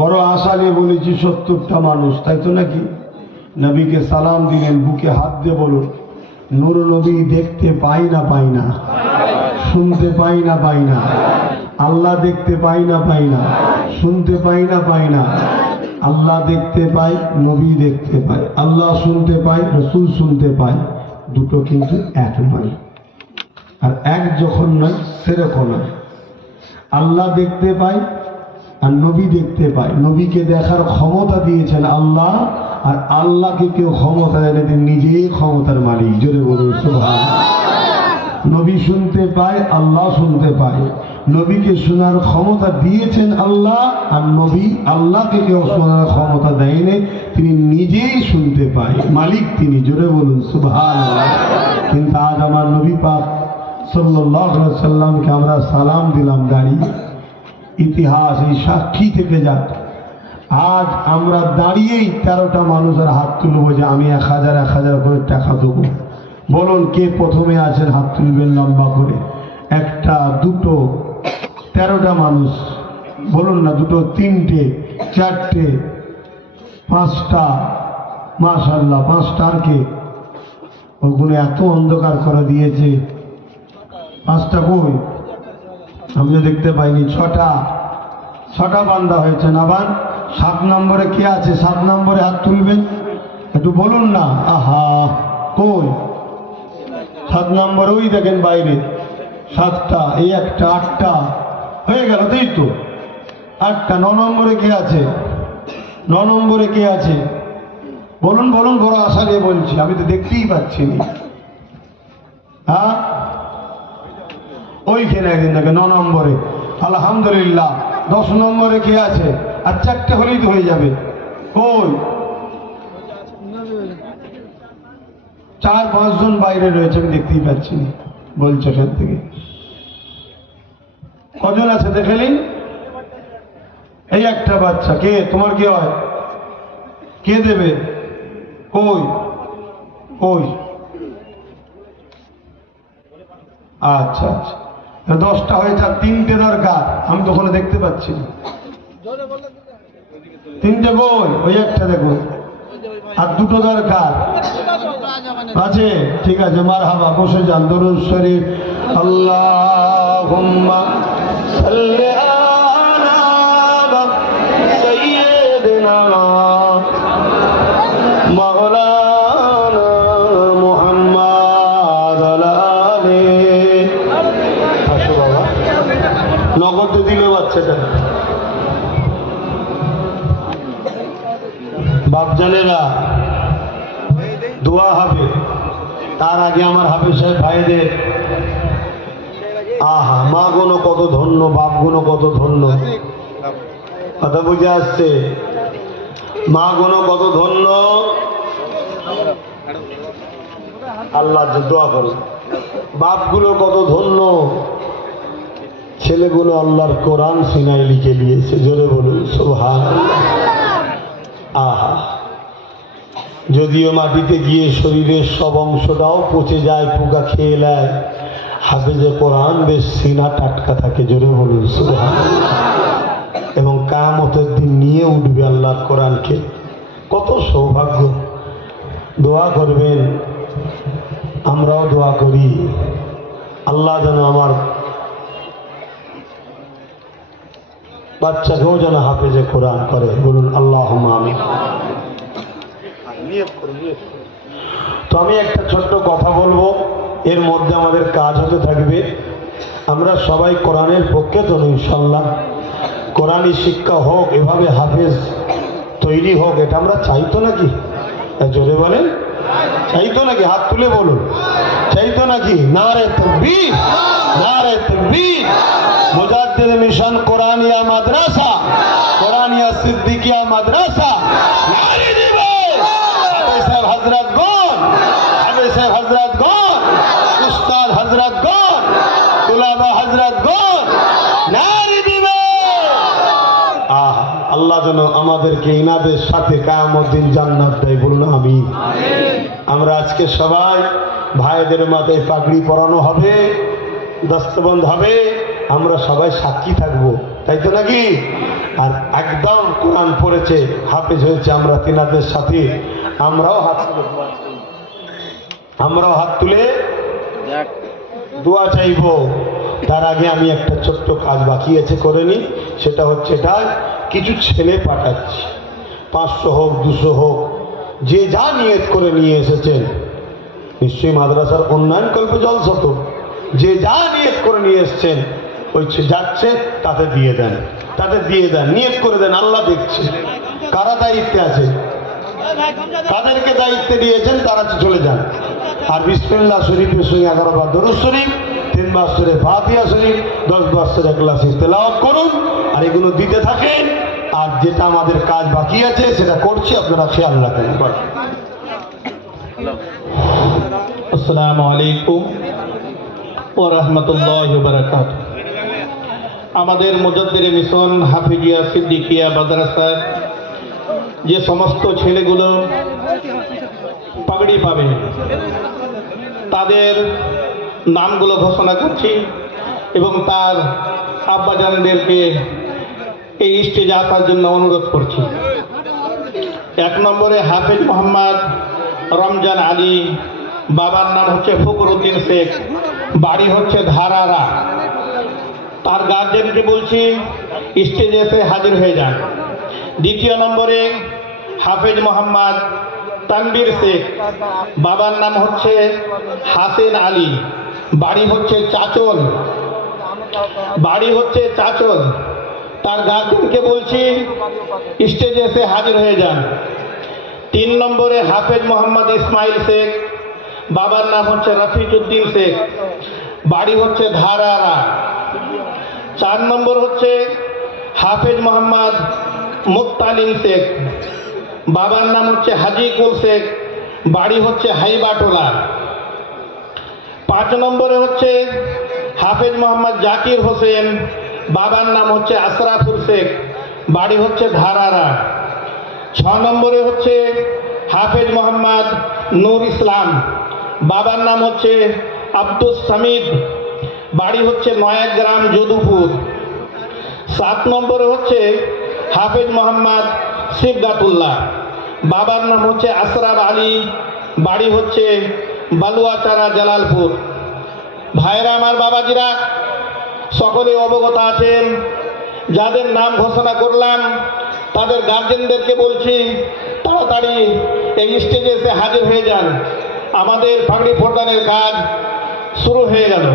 বড় আশা নিয়ে বলেছি 70টা মানুষ, তাই তো নাকি? নবীকে সালাম দিলেন, বুকে হাত দিয়ে বলুন, নূর নবী দেখতে পাই না পাই না, শুনতে পাই না পাই না, আল্লাহ দেখতে পাই না পাই না, শুনতে পাই না পাই না। আল্লাহ দেখতে পাই, নবী দেখতে পাই, আল্লাহ শুনতে পাই, রসুল শুনতে পাই, দুটো কিন্তু এক নয়। আর এক যখন নয় সেরকম নয়। আল্লাহ দেখতে পায় আর নবী দেখতে পায়। নবীকে দেখার ক্ষমতা দিয়েছেন আল্লাহ, আর আল্লাহকে কেউ ক্ষমতা দেন, তিনি নিজেই ক্ষমতার মালিক। জোরে বলুন সুবহানাল্লাহ। নবী শুনতে পায়, আল্লাহ শুনতে পায়। নবীকে শোনার ক্ষমতা দিয়েছেন আল্লাহ, আর নবী আল্লাহকে কেউ শোনার ক্ষমতা দেয়নি, তিনি নিজেই শুনতে পায়, মালিক তিনি। জোরে বলুন সুবহানাল্লাহ। কিন্তু আজ আমার নবী পাক সাল্লাল্লাহু আলাইহি সাল্লামকে আমরা সালাম দিলাম দাঁড়িয়ে, ইতিহাস এই সাক্ষী থেকে যাক। আজ আমরা দাঁড়িয়েই 13টা মানুষের হাত তুলবো যে আমি 1000 করে টাকা দেবো। বলুন কে প্রথমে আছেন, হাত তুলবেন লম্বা করে। 1, 2, 13টা মানুষ বলুন না, 2, 3, 4, 5টা। মাশাআল্লাহ, 5টা। আর কে? ওগুলো এত অন্ধকার করে দিয়েছে। 5টা বই আমি তো দেখতে পাইনি। 6টা বান্দা হয়েছে না? আবার 7 নম্বরে কে আছে? 7 নম্বরে হাত তুলবেন, একটু বলুন না। আহা, কই 7 নম্বরে? ওই দেখেন বাইরে 7টা, এই একটা 8টা হয়ে গেল, তাই তো 8টা। 9 নম্বরে কে আছে? 9 নম্বরে কে আছে? বলুন বলুন, বড় আশা নিয়ে বলছি, আমি তো দেখতেই পাচ্ছি না। হ্যাঁ, ওইখানে একদিন দেখে 9 নম্বরে। আলহামদুলিল্লাহ। 10 নম্বরে কে আছে? আর 4টে হলেই তো হয়ে যাবে। ওই 4-5 জন বাইরে রয়েছে, আমি দেখতেই পাচ্ছি না। বলছো সেখান থেকে কজন আছে দেখেলেন? এই একটা বাচ্চা। কে তোমার? কি হয়? কে দেবে? কই কই? আচ্ছা আচ্ছা, 10টা হয়েছে, আর 3টে দরকার। আমি তো ওখানে দেখতে পাচ্ছি না। 3টে বই, ওই একটা দেখো, আর 2টো দরকার আছে। ঠিক আছে, মারহাবা, বসে যান। দরুদ শরীফ। আল্লাহুম্মা সাল্লি আলা সাইয়্যিদিনা মাওলানা মুহাম্মদ ওয়া আলিহি। আসো বাবা, নগদ দিলে বাচ্চাটা। বাপজানেরা, দোয়া হবে। তার আগে আমার হাফেজ সাহেব ভাইদের, আহা, মা গুলো কত ধন্য, বাপ গুলো কত ধন্য। কথা বুঝে আসছে? মা গুলো কত ধন্য। আল্লাহ দোয়া করো। বাপগুলো কত ধন্য, ছেলেগুলো আল্লাহর কোরআন সিনায় লিখে দিয়েছে। জোরে বলুন সুবহানাল্লাহ। আহা, যদিও মাটিতে গিয়ে শরীরের সব অংশটাও পচে যায়, পোকা খেয়ে নেয়, হাফেজে কোরআন বেশ সিনা টাটকা থাকে। জোরে বলুন সুবহানাল্লাহ। এবং কিয়ামতের দিন নিয়ে উঠবে আল্লাহর কোরআনকে। কত সৌভাগ্য। দোয়া করবেন, আমরাও দোয়া করি, আল্লাহ যেন আমার বাচ্চাকেও যেন হাফেজে কোরআন করে। বলুন আল্লাহুম্মা আমিন। তো আমি একটা ছোট্ট কথা বলবো, এর মধ্যে আমাদের কাজ হতে থাকবে। আমরা সবাই কোরআনের পক্ষে তো ইনশাল্লাহ। কোরআনই শিক্ষা হোক, এভাবে হাফেজ তৈরি হোক, এটা আমরা চাইতো নাকি? জোরে বলেন, চাইতো নাকি? হাত তুলে বলুন, চাইতো নাকি? নারে তাকবীর, নারে তাকবীর। মুজাদ্দিদ মিশন কোরআনিয়া মাদ্রাসা, কোরআনিয়া সিদ্দিকিয়া মাদ্রাসা নারে দিবে। হাফেজ সাহেব হযরতগণ, হাফেজ সাহেব হযরতগণ, উস্তাদ হযরতগণ, তুলাবা হযরতগণ নারে দিবে। আল্লাহ যেন আমাদেরকে ইনাদের সাথে কিয়ামত দিন জান্নাত দেয়। বলুন আমিন। আমরা আজকে সবাই ভাইদের মাথায় পাগড়ি পরানো হবে, দস্তবন্ধ হবে, আমরা সবাই সাক্ষী থাকবো, তাই তো নাকি? আর একদম কোরআন পড়েছে, হাফেজ হয়েছে, আমরা তিনাদের সাথে আমরাও হাত তুলে দোয়া চাইব। তার আগে আমি একটা ছোট্ট কাজ বাকি আছে, করে নি। সেটা হচ্ছে, এটা কিছু ছেলে পাঠাচ্ছি, 500 হোক 200 হোক, যে যা নিয়ত করে নিয়ে এসেছেন, নিশ্চয়ই মাদ্রাসার উন্নয়ন কল্পে জলসা তো, যে যা নিয়ত করে নিয়ে এসছেন ওই যাচ্ছে তাতে দিয়ে দেন, তাতে দিয়ে দেন, নিয়ত করে দেন, আল্লাহ দেখছে। কারা দায়িত্বে আছে, তাদেরকে দায়িত্বে দিয়েছেন, তারা চলে যান। আর বিসমিল্লাহ শরীফের সঙ্গে 11 বার দরুদ শরীফ, 3 বার সূরা ফাতিহা শরীফ, 10 বার সূরা ইখলাস তেলাওয়াত করুন, আর এগুলো দিতে থাকেন। আর যেটা আমাদের কাজ বাকি আছে সেটা করছি, আপনারা খেয়াল রাখেন। আসসালামু আলাইকুম ওয়া রাহমাতুল্লাহি ওয়া বারাকাতুহু। আমাদের মুজাদ্দিরে মিশন হাফিজিয়া সিদ্দিকিয়া মাদ্রাসার যে সমস্ত ছেলেগুলো পাগড়ি পাবে তাদের নামগুলো ঘোষণা করছি এবং তার আব্বাজানদেরকে এই স্টেজে আসার জন্য অনুরোধ করছি। 1 নম্বরে হাফেজ মোহাম্মদ রমজান আলী, বাবার নাম হচ্ছে ফকরুদ্দিন শেখ, বাড়ি হচ্ছে ধারারা। তার গার্জেনকে বলছি স্টেজে এসে হাজির হয়ে যান। 2 নম্বরে হাফেজ মোহাম্মদ তানবীর শেখ, বাবার নাম হচ্ছে হাসেন আলী, বাড়ি হচ্ছে চাচল, তার গার্জেনকে বলছি স্টেজে এসে হাজির হয়ে যান। 3 নম্বরে হাফেজ মোহাম্মদ ইসমাইল শেখ, বাবার নাম হচ্ছে রফিকুদ্দিন শেখ, বাড়ি হচ্ছে ধারারা। 4 নম্বর হচ্ছে হাফেজ মোহাম্মদ মুক্তালিম শেখ, বাবার নাম হচ্ছে হাজিকুল শেখ, বাড়ি হচ্ছে হাইবাটোলা। 5 নম্বরে হচ্ছে হাফেজ মোহাম্মদ জাকির হোসেন, বাবার নাম হচ্ছে আশরাফুল শেখ, বাড়ি হচ্ছে ধারারা। 6 নম্বরে হচ্ছে হাফেজ মোহাম্মদ নূর ইসলাম, বাবার নাম হচ্ছে আব্দুস সামিদ, বাড়ি হচ্ছে নয়াগ্রাম যদুপুর। 7 নম্বরে হচ্ছে হাফেজ মোহাম্মদ সিবগাতুল্লাহ, বাবার নাম হচ্ছে আশরাফ আলী, বাড়ি হচ্ছে বালুয়াচারা জালালপুর। ভাইরা আমার, বাবাজিরা, সকলে অবগত আছেন। যাদের নাম ঘোষণা করলাম তাদের গার্জেনদেরকে বলছি তাড়াতাড়ি এই স্টেজে এসে হাজির হয়ে যান। আমাদের পাগড়ি প্রদানের কাজ শুরু হয়ে গেল।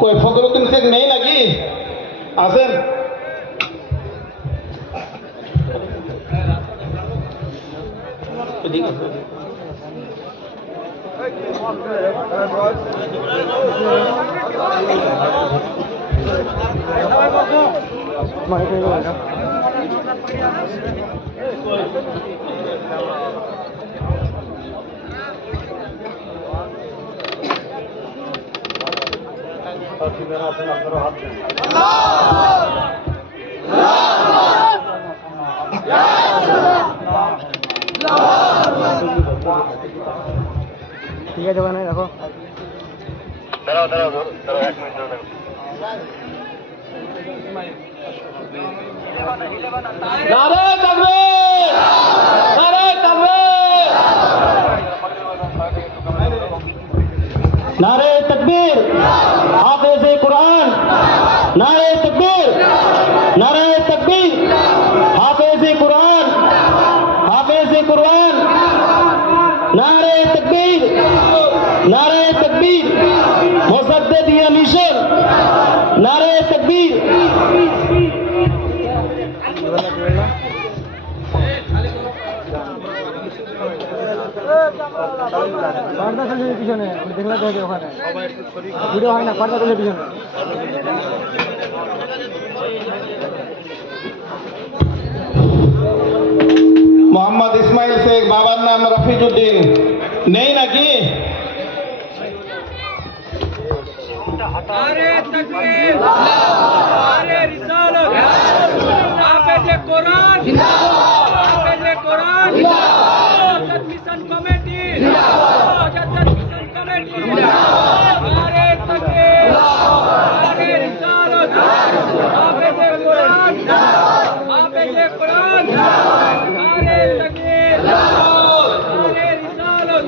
কই ফখরুদ্দিন শেখ নেই নাকি? আসেন। ঠিক আছে। ঠিক আছে, ওখানে রাখো। দাঁড়াও 1 মিনিট দাঁড়াও। নারে তাকবীর, নারে তাকবীর, নারে তাকবীর, হাফেজে কুরআন, নারে তাকবীর, নারে তাকবীর, হাফেজে কুরআন, হাফেজে কুরআন, নারে তাকবীর, নারে তাকবীর, মুসাদ্দিদিয়া মিশন, নারে তাকবীর। পিছনে দেখলে তো ওখানে ভিডিও হয় না, পর্দা তুলে পিছনে। মোহাম্মদ ইসমাইল শেখ, বাবার নাম রফিকুদ্দিন, নেই নাকি? নারে তাকবীর, নারে রিসালাত, হাফেজে কোরআন, হাফেজে কোরআন, মুজাদ্দিদ মিশন কমিটি, মুজাদ্দিদ মিশন কমিটি, নারে তাকবীর, নারে রিসালাত, হাফেজে কোরআন, হাফেজে কোরআন, নারে তাকবীর, নারে রিসালাত।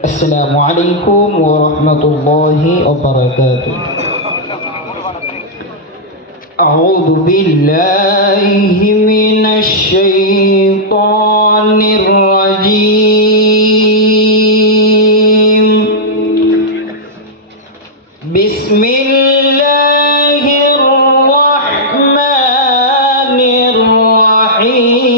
Assalamualaikum warahmatullahi wabarakatuh. A'udzu billahi minasy syaithanir rajim. Bismillahirrahmanirrahim.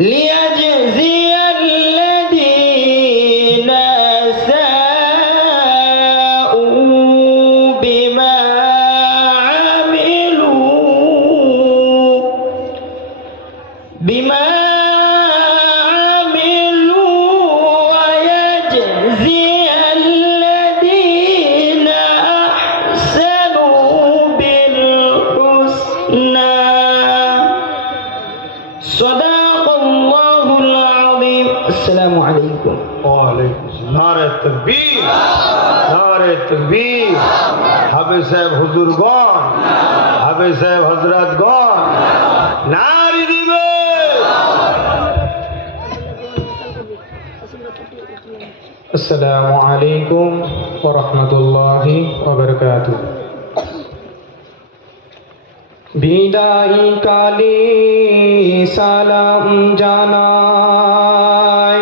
ليجزي الذين নারে তাকবীর, নারে তাকবীর। হাফেজ সাহেব হুজুরগণ, হাফেজ সাহেব হযরতগণ নারী দিবে। আসসালামু আলাইকুম ওয়া রাহমাতুল্লাহি ওয়া বারাকাতুহু। বিদায়ী কালে সালাম জানাই,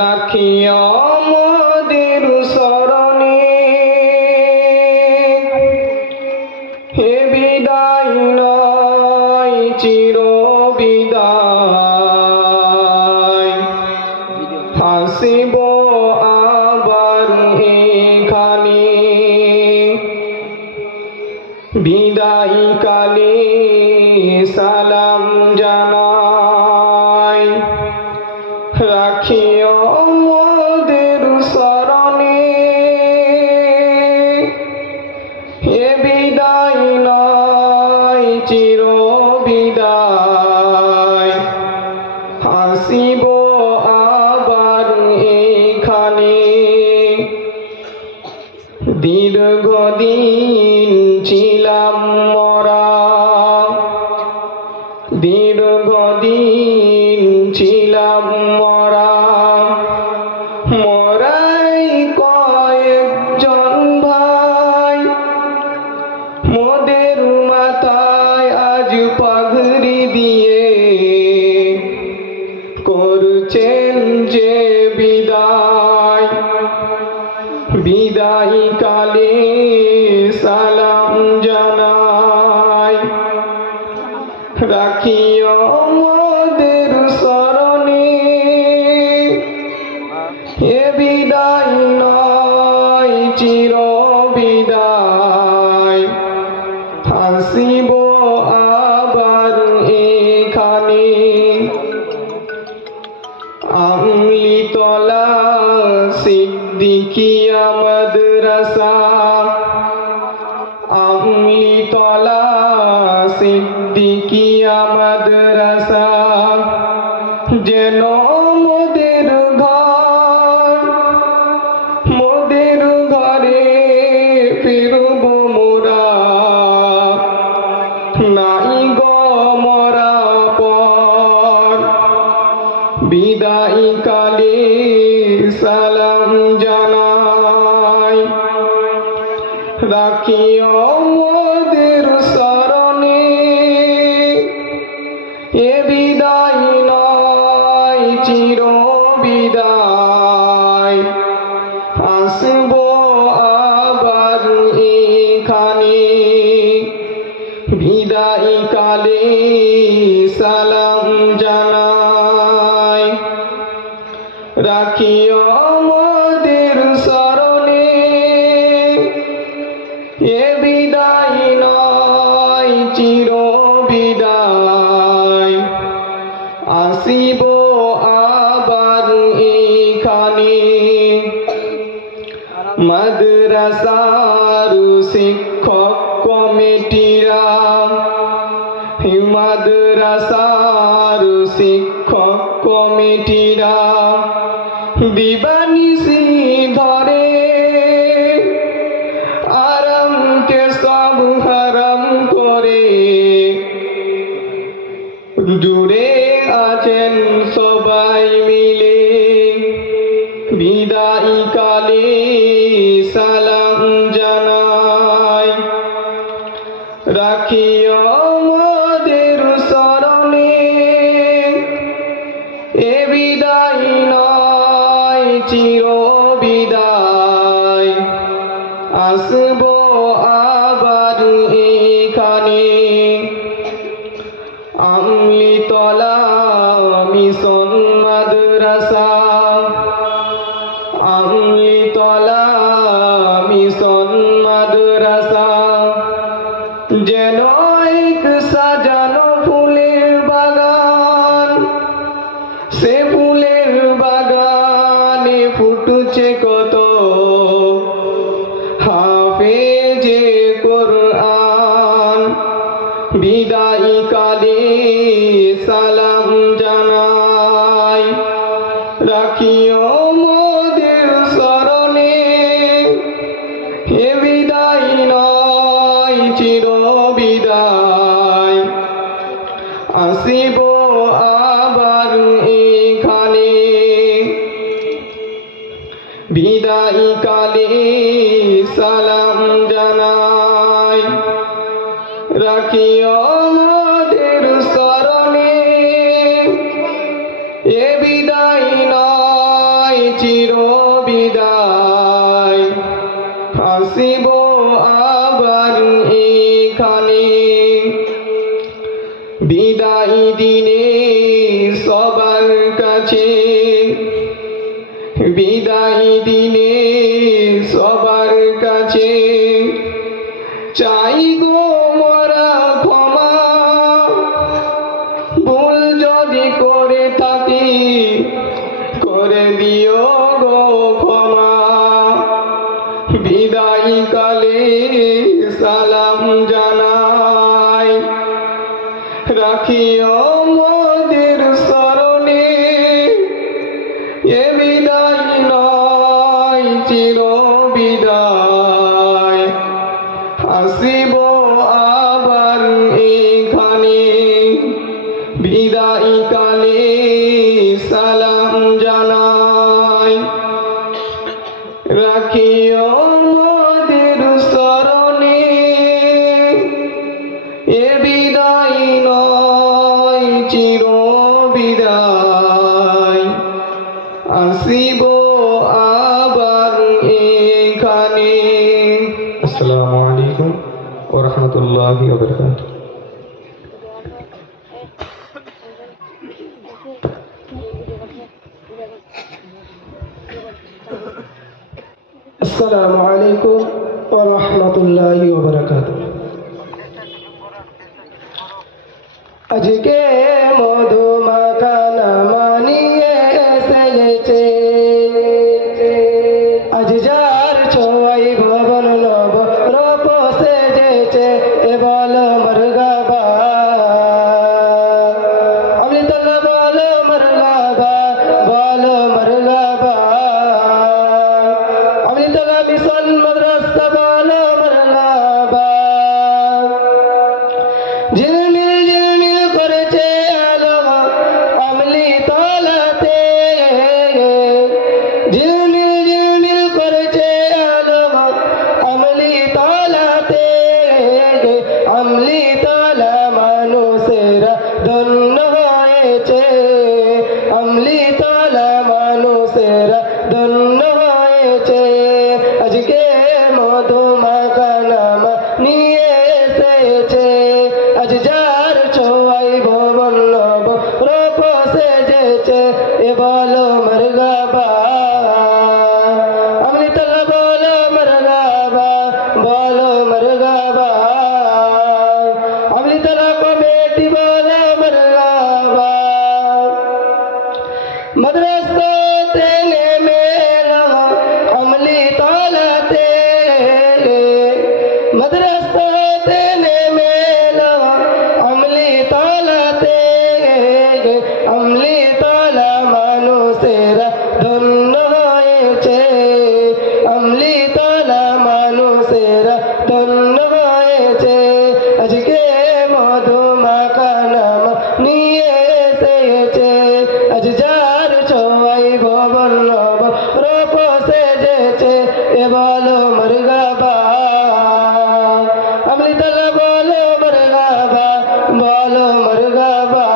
রাখিও মোদের শরণে, হে বিদায় নয় চির বিদায়, হাসিব আবার এখানে। বিদায়ী কালে সালাম জানাই, রাখিও মোদের শরণে, হে বিদায় নয় চির বিদায়, হাসিব আবার এখানে। দীর্ঘদিন ছিলাম মরা, দীর্ঘদিন ছিলাম মরা, মরাই কয়েকজন ভাই, মোদের মাথায় আজ পাগড়ি দিয়ে করছেন যে বিদায়। বিদায়ী কালে সালাম জানাই, রাখিও মোদের শরণে, হে বিদায় নয় চির বিদায়, হাসিব আবার এখানে। আমলিতলা সিদ্দিকিয়া মাদ্রাসা, আমলিতলা সিদ্দিকিয়া মাদ্রাসা, যেন মোদের ঘর, মোদের ঘরে ফিরব মোরা, নাই গো মরা পর। বিদায়ী কালে সালাম জানাই, রাখিও মোদের শরণে, এ বিদায় নয় চির বিদায়, আসব আবার এখানে। বিদায়ী কালে সালাম জানাই, রাখিও মোদের শরণে, এ বিদায় নয় চির বিদায়, আসিব আবার এখানে। মাদ্রাসার শিক্ষক কমিটিরা, মাদ্রাসার শিক্ষক কমিটিরা দিবানিশি ধরে আরামকে সব হারাম করে, দূরে আছেন সবাই মিলে। বিদায়ী কালে সালাম জানাই, রাখিও মোদের শরণে, এ বিদায় নয় চির বিদায়, আসব আবার এখানে। আমলিতলা মিশন মাদ্রাসা, আমলিতলা মিশন মাদ্রাসা, যেন এক সাজানো ফুলের বাগান, সে ফুলের বাগানে ফুটছে কত হাফেজে কোরআন। বিদায়ী কালে সালাম জানাই, বিদায়ী কালে সালাম জানাই রাখিও আমাদের স্মরণে এ বিদায় নয় চির বিদায় আসিব আবার এখানে বিদায় দিনে সবার কাছে বিদায় দিনে সবার কাছে চাই গো মোরা ক্ষমা ভুল যদি করে থাকি করে দিও গো ক্ষমা বিদায় কালে সালাম জানাই রাখিও মোদের স্মরণে এ বিদায় নয় চির বিদায় আসিব আবার এখানে বিদায় কালে সালাম জানাই রাখিও মোদের স্মরণে এ বিদায় নয় চির বিদায় আসিব আবার এখানে। আসসালামু আলাইকুম ওয়া রাহমাতুল্লাহি ওয়া বারাকাতুহু। আসসালামু আলাইকুম ওয়া রাহমাতুল্লাহি ওয়া বারাকাতুহু। আজকে মধুমাখানা মানিয়ে এসেছে আজ যার ছোঁয়াই ভবন নব রূপ সেজেছে এ বল মরগাবা আমি তোলা বল মরগাবা বল মরগাবা আমি তোলা মিশন মাদ্রাসা বল মরগাবা ঝিলমিল ঝিলমিল করেছে আলো আমলি তলাতে ঝিলমিল ঝিলমিল করেছে আলো আমলি তলাতে আমলি তলা মানুষেরা ধন্য হয়েছে আমলি তলা মানুষেরা ধন্য হয়েছে আজকে মধুমাখানা নিয়ে এসেছে আজ যার ছোঁয়াই ভবন নব রূপ সেজেছে এ বলো মরগাবা আমলি তলা বলো মরগাবা বলো মরগাবা আমলি তলা কমিটি বলো মরগাবা মদ্রাসাতে নেমে এলো আমলি তলাতে মদ্রাসাতে নেমে এলো আমলি তলাতে আমলি তলা মানুষেরা ধন্য হয়েছে আমলি তলা মানুষেরা ধন্য হয়েছে আজকে মধুমাখানা নিয়ে এসেছে আজ যার ছোঁয়াই ভবন নব রূপ সেজেছে এ বলো মরগাবা আমলি তলা বলো মরগাবা বলো মরগাবা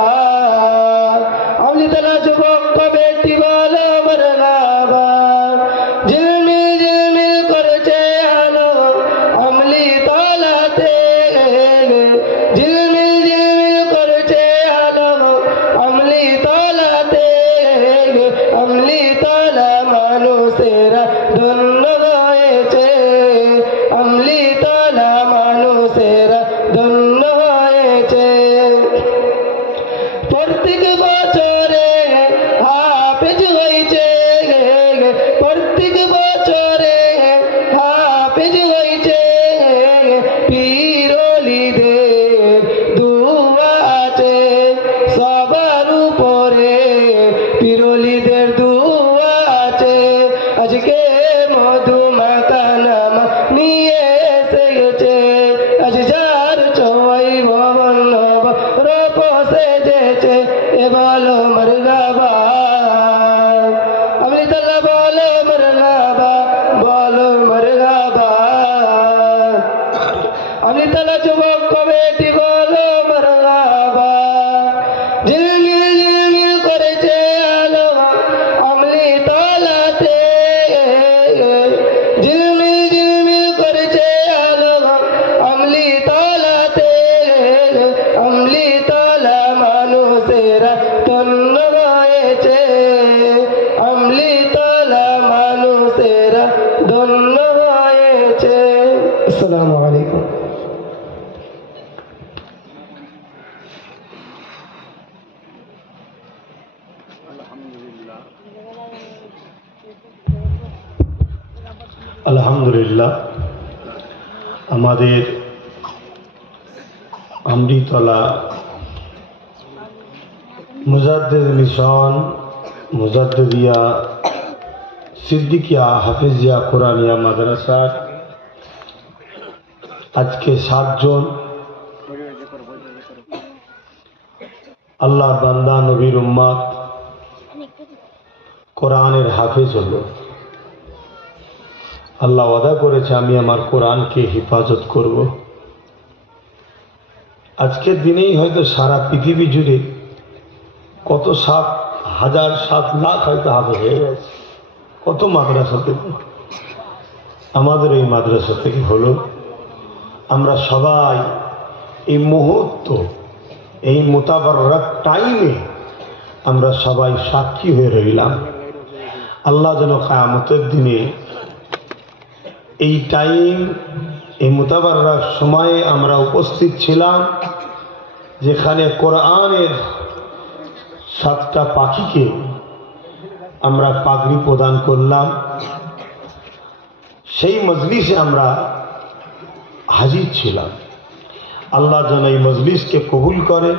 আমলি তলা যুবক কমিটি বলো মরগাবা ঝিলমিল ঝিলমিল করেছে আলো আমলি তলাতে ঝিলমিল ঝিলমিল করেছে আলো আমলি তলাতে আমলি তলা মানুষেরা ধন্য হয়েছে আমলি তলা মানুষেরা ধন্য হয়েছে প্রত্যেক বছরে হাফেজ হয়েছে প্রত্যেক বছরে হাফেজ হয়েছে পীরলিদের দুয়া আছে সবার উপরে পীরলিদের দুয়া আছে আজকে মধুমাখানা আসসালামু আলাইকুম। আলহামদুলিল্লাহ, আমাদের আমরিতলা মুজাদ্দিদ মিশন মুজাদ্দিদিয়া সিদ্দিকিয়া হাফিজিয়া কোরআনিয়া মাদ্রাসার আজকে 7 জন আল্লাহ বান্দা নবীর উম্মত কোরআনের হাফেজ হলো। আল্লাহ ওয়াদা করেছে আমি আমার কোরআনকে হেফাজত করব। আজকের দিনেই হয়তো সারা পৃথিবী জুড়ে কত 7,000 7 লাখ হয়তো হাফেজ হয়ে গেছে। কত মাদ্রাসা থেকে, আমাদের এই মাদ্রাসা থেকে হলো। আমরা সবাই এই মুহূর্ত, এই মোতাবারক টাইমে আমরা সবাই সাক্ষী হয়ে রইলাম। আল্লাহ যেন কিয়ামতের দিনে এই টাইম, এই মোতাবারক সময়ে আমরা উপস্থিত ছিলাম, যেখানে কোরআনের 7টা পাখিকে আমরা পাগড়ি প্রদান করলাম, সেই মজলিসে আমরা হাজির ছিলাম। আল্লাহ যেন এই মজলিসকে কবুল করে,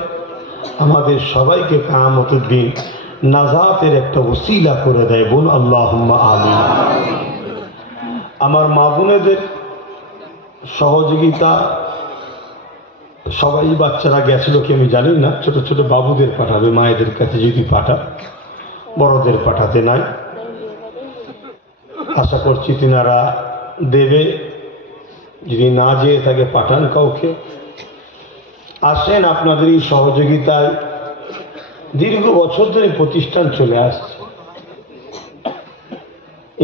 আমাদের সবাইকে কিয়ামতের দিন নাজাতের একটা ওসিলা করে দেয়। বল আল্লাহুম্মা আমিন। আমার মা বোনেদের সহযোগিতা, সবাই বাচ্চারা গেছিল কি আমি জানি না, ছোট ছোট বাবুদের পাঠাবে, মায়েদের কাছে যদি পাঠা, বড়দের পাঠাতে নাই। আশা করছি তিনারা দেবে, যদি না যেয়ে তাকে পাঠান কাউকে। আসেন, আপনাদের এই সহযোগিতায় দীর্ঘ বছর ধরে প্রতিষ্ঠান চলে আসছে।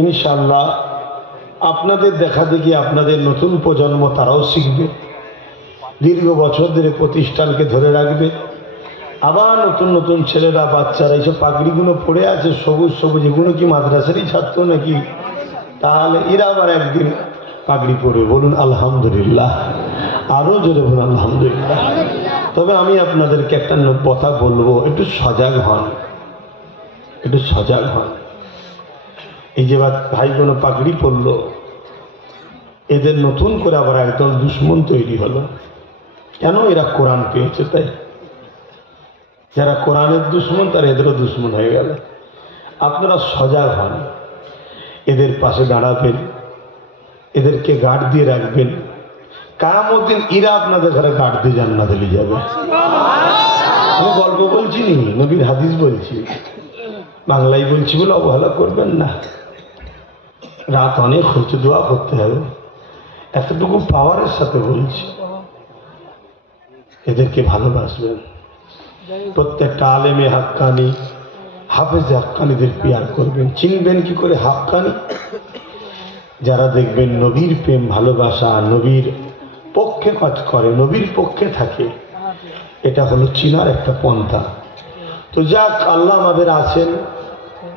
ইনশাআল্লাহ আপনাদের দেখা দেখি আপনাদের নতুন প্রজন্ম তারাও শিখবে, দীর্ঘ বছর ধরে প্রতিষ্ঠানকে ধরে রাখবে। আবার নতুন নতুন ছেলেরা, বাচ্চারা এইসব পাগড়িগুলো পড়ে আছে সবুজ সবুজ, এগুলো কি মাদ্রাসারই ছাত্র নাকি? তাহলে এরা আবার একদিন পাগড়ি পরবে। বলুন আলহামদুলিল্লাহ, আরো জোরে বলুন আলহামদুলিল্লাহ। তবে আমি আপনাদেরকে একটা কথা বলবো, একটু সজাগ হন, একটু সজাগ হন। এই যে ভাইগুলো পাগড়ি পরলো, এদের নতুন করে আবার একদল দুশ্মন তৈরি হলো। কেন? এরা কোরআন পেয়েছে তাই। যারা কোরআনের দুশ্মন তারা এদেরও দুশ্মন হয়ে গেল। আপনারা সজাগ হন, এদের পাশে দাঁড়াবেন, এদেরকে গার্ড দিয়ে রাখবেন। কিয়ামতের দিন এরা আপনাদের ঘরে গার্ড দিয়ে জান্নাতে নিয়ে যাবে। আমি গল্প বলছি নি, নবীর হাদিস বলছি, বাংলায় বলছি বলে অবহেলা করবেন না। রাত অনেক হচ্ছে, দোয়া করতে হবে, এতটুকু পাওয়ারের সাথে বলছি। এদেরকে ভালোবাসবেন। প্রত্যেকটা আলেমে হাক্কানি, হাফেজে হাক্কানিদের পিয়ার করবেন। চিনবেন কি করে হাক্কানি? যারা দেখবেন নবীর প্রেম ভালোবাসা, নবীর পক্ষে কাজ করে, নবীর পক্ষে থাকে, এটা হলো চিনার একটা পন্থা। তো যাক, আল্লাহ আমাদের আছেন,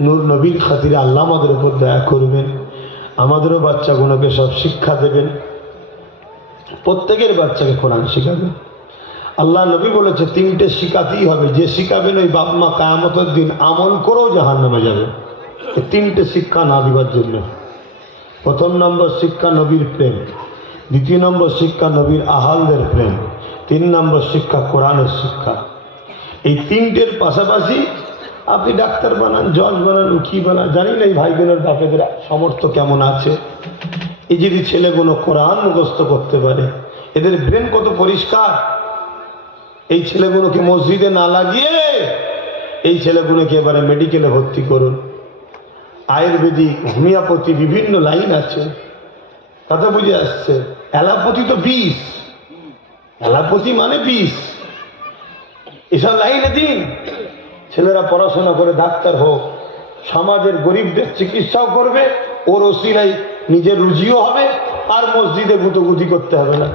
নূর নবীর খাতিরে আল্লাহ আমাদের উপর দয়া করবেন, আমাদেরও বাচ্চাগুলোকে সব শিক্ষা দেবেন। প্রত্যেকের বাচ্চাকে কোরআন শিখাবেন। আল্লাহ নবী বলেছে 3টে শিখাতেই হবে, যে শিখাবেন ওই বাপ মা কিয়ামতের দিন আমল করেও জাহান্নামে যাবে। 3টে শিক্ষা না দিবার জন্য। প্রথম নম্বর শিক্ষা নবীর প্রেম, দ্বিতীয় নম্বর শিক্ষা নবীর আহালদের প্রেম, 3 নম্বর শিক্ষা কোরআনের শিক্ষা। এই 3টের পাশাপাশি আপনি ডাক্তার বানান, জজ বানান, উকি বানান, জানি না এই ভাই বোনের বাপেদের সামর্থ্য কেমন আছে। এই যদি ছেলেগুলো কোরআন মুখস্থ করতে পারে, এদের ব্রেন কত পরিষ্কার। এই ছেলেগুলোকে মসজিদে না লাগিয়ে এই ছেলেগুলোকে এবারে মেডিকেলে ভর্তি করুন। আয়ুর্বেদিক, হোমিওপ্যাথি, বিভিন্ন লাইন আছে, কথা বুঝে আসছে। অ্যালোপ্যাথি তো বিষ, অ্যালোপ্যাথি মানে বিষ। এসব লাইনে দিন, ছেলেরা পড়াশোনা করে ডাক্তার হোক, সমাজের গরিবদের চিকিৎসাও করবে, ওর ওসিলাই নিজের রুজিও হবে, আর মসজিদে গুতগুতি করতে হবে না।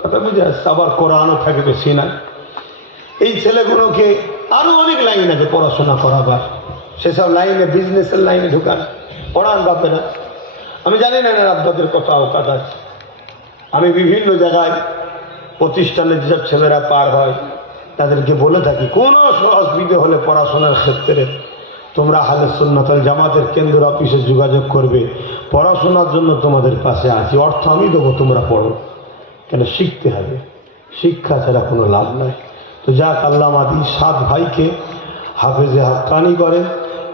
কথা বুঝে আসছে। আবার কোরআনও থাকবে সিনায়। এই ছেলেগুলোকে আরো অনেক লাইন আছে পড়াশোনা করাবার, সেসব লাইনে, বিজনেসের লাইনে ঢুকান, পড়ান বাপেরা। আমি জানি না আপনাদের কত আওকাত আছে, আমি বিভিন্ন জায়গায় প্রতিষ্ঠানে যেসব ছেলেরা পার হয় তাদেরকে বলে থাকি, কোনো অসুবিধে হলে পড়াশোনার ক্ষেত্রে তোমরা আহলে সুন্নাত ওয়াল জামাতের কেন্দ্র অফিসে যোগাযোগ করবে, পড়াশোনার জন্য তোমাদের পাশে আছি, অর্থ আমি দেবো, তোমরা পড়ো। কেন? শিখতে হবে, শিক্ষা ছাড়া কোনো লাভ নাই। তো যাক, আল্লাহ আমাদের 7 ভাইকে হাফেজে হাক্কানি করেন,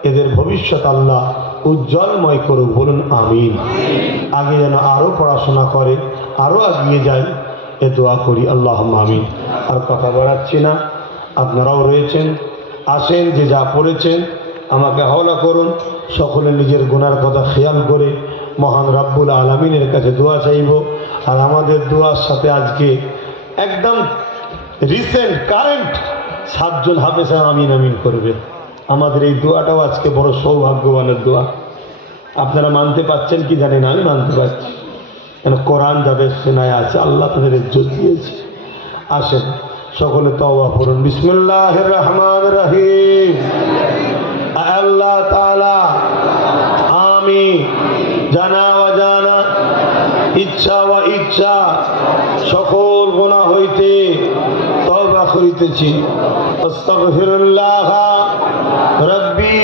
এদের ভবিষ্যৎ আল্লাহ উজ্জ্বলময় করুক, বলুন আমিন। আগে যেন আরও পড়াশোনা করে, আরও এগিয়ে যায়, এ দোয়া করি, আল্লাহ আমিন। আর কথা বাড়াচ্ছি না, আপনারাও রয়েছেন, আসেন, যে যা পড়েছেন আমাকে হাওলা করুন। সকলে নিজের গুনার কথা খেয়াল করে মহান রাব্বুল আলামিনের কাছে দোয়া চাইব। আর আমাদের দোয়ার সাথে আজকে একদম রিসেন্ট কারেন্ট 7 জন হাফেজ আমিন আমিন করবে। আমাদের এই দোয়াটাও আজকে বড় সৌভাগ্যবানের দোয়া। আপনারা মানতে পারছেন কি জানেন, আমি মানতে পারছি, কেন কোরআন যাদের সেনায় আছে, আল্লাহ তাদের ইজ্জত দিয়েছে। আসেন সকলে তওবা করুন। বিসমিল্লাহির রহমানির রহিম। আল্লাহ তাআলা আমি জানা অজানা, ইচ্ছা ও ইচ্ছা সকল গুনাহ হইতে তওবা করিতেছি। আস্তাগফিরুল্লাহ রাব্বি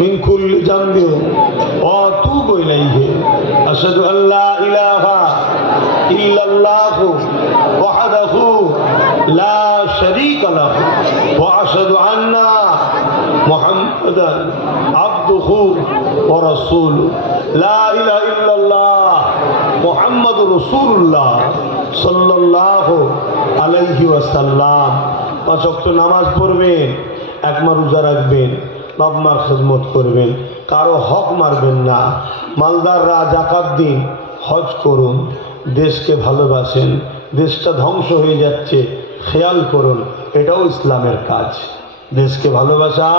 মিন কুল্লি যামবি ওয়া আতুবু ইলাইহি। আশহাদু আল্লা ইলাহা ইল্লাল্লাহু ওয়াহদাহু লা শারীকা লাহু ওয়া আশহাদু আন্না মুহাম্মাদান আবদুহু ওয়া রাসূলুহু। লা ইলাহা ইল্লাল্লাহ মুহাম্মাদুর রাসূলুল্লাহ সাল্লাল্লাহু আলাইহি ওয়াসাল্লাম। 5 ওয়াক্ত নামাজ পড়বেন, একমা রোজা রাখবেন, বাপ মার খেদমত করবেন, কারো হক মারবেন না, মালদাররা যাকাত দিন, হজ করুন, দেশকে ভালোবাসেন, দেশটা ধ্বংস হয়ে যাচ্ছে, খেয়াল করুন, এটাও ইসলামের কাজ। দেশকে ভালোবাসা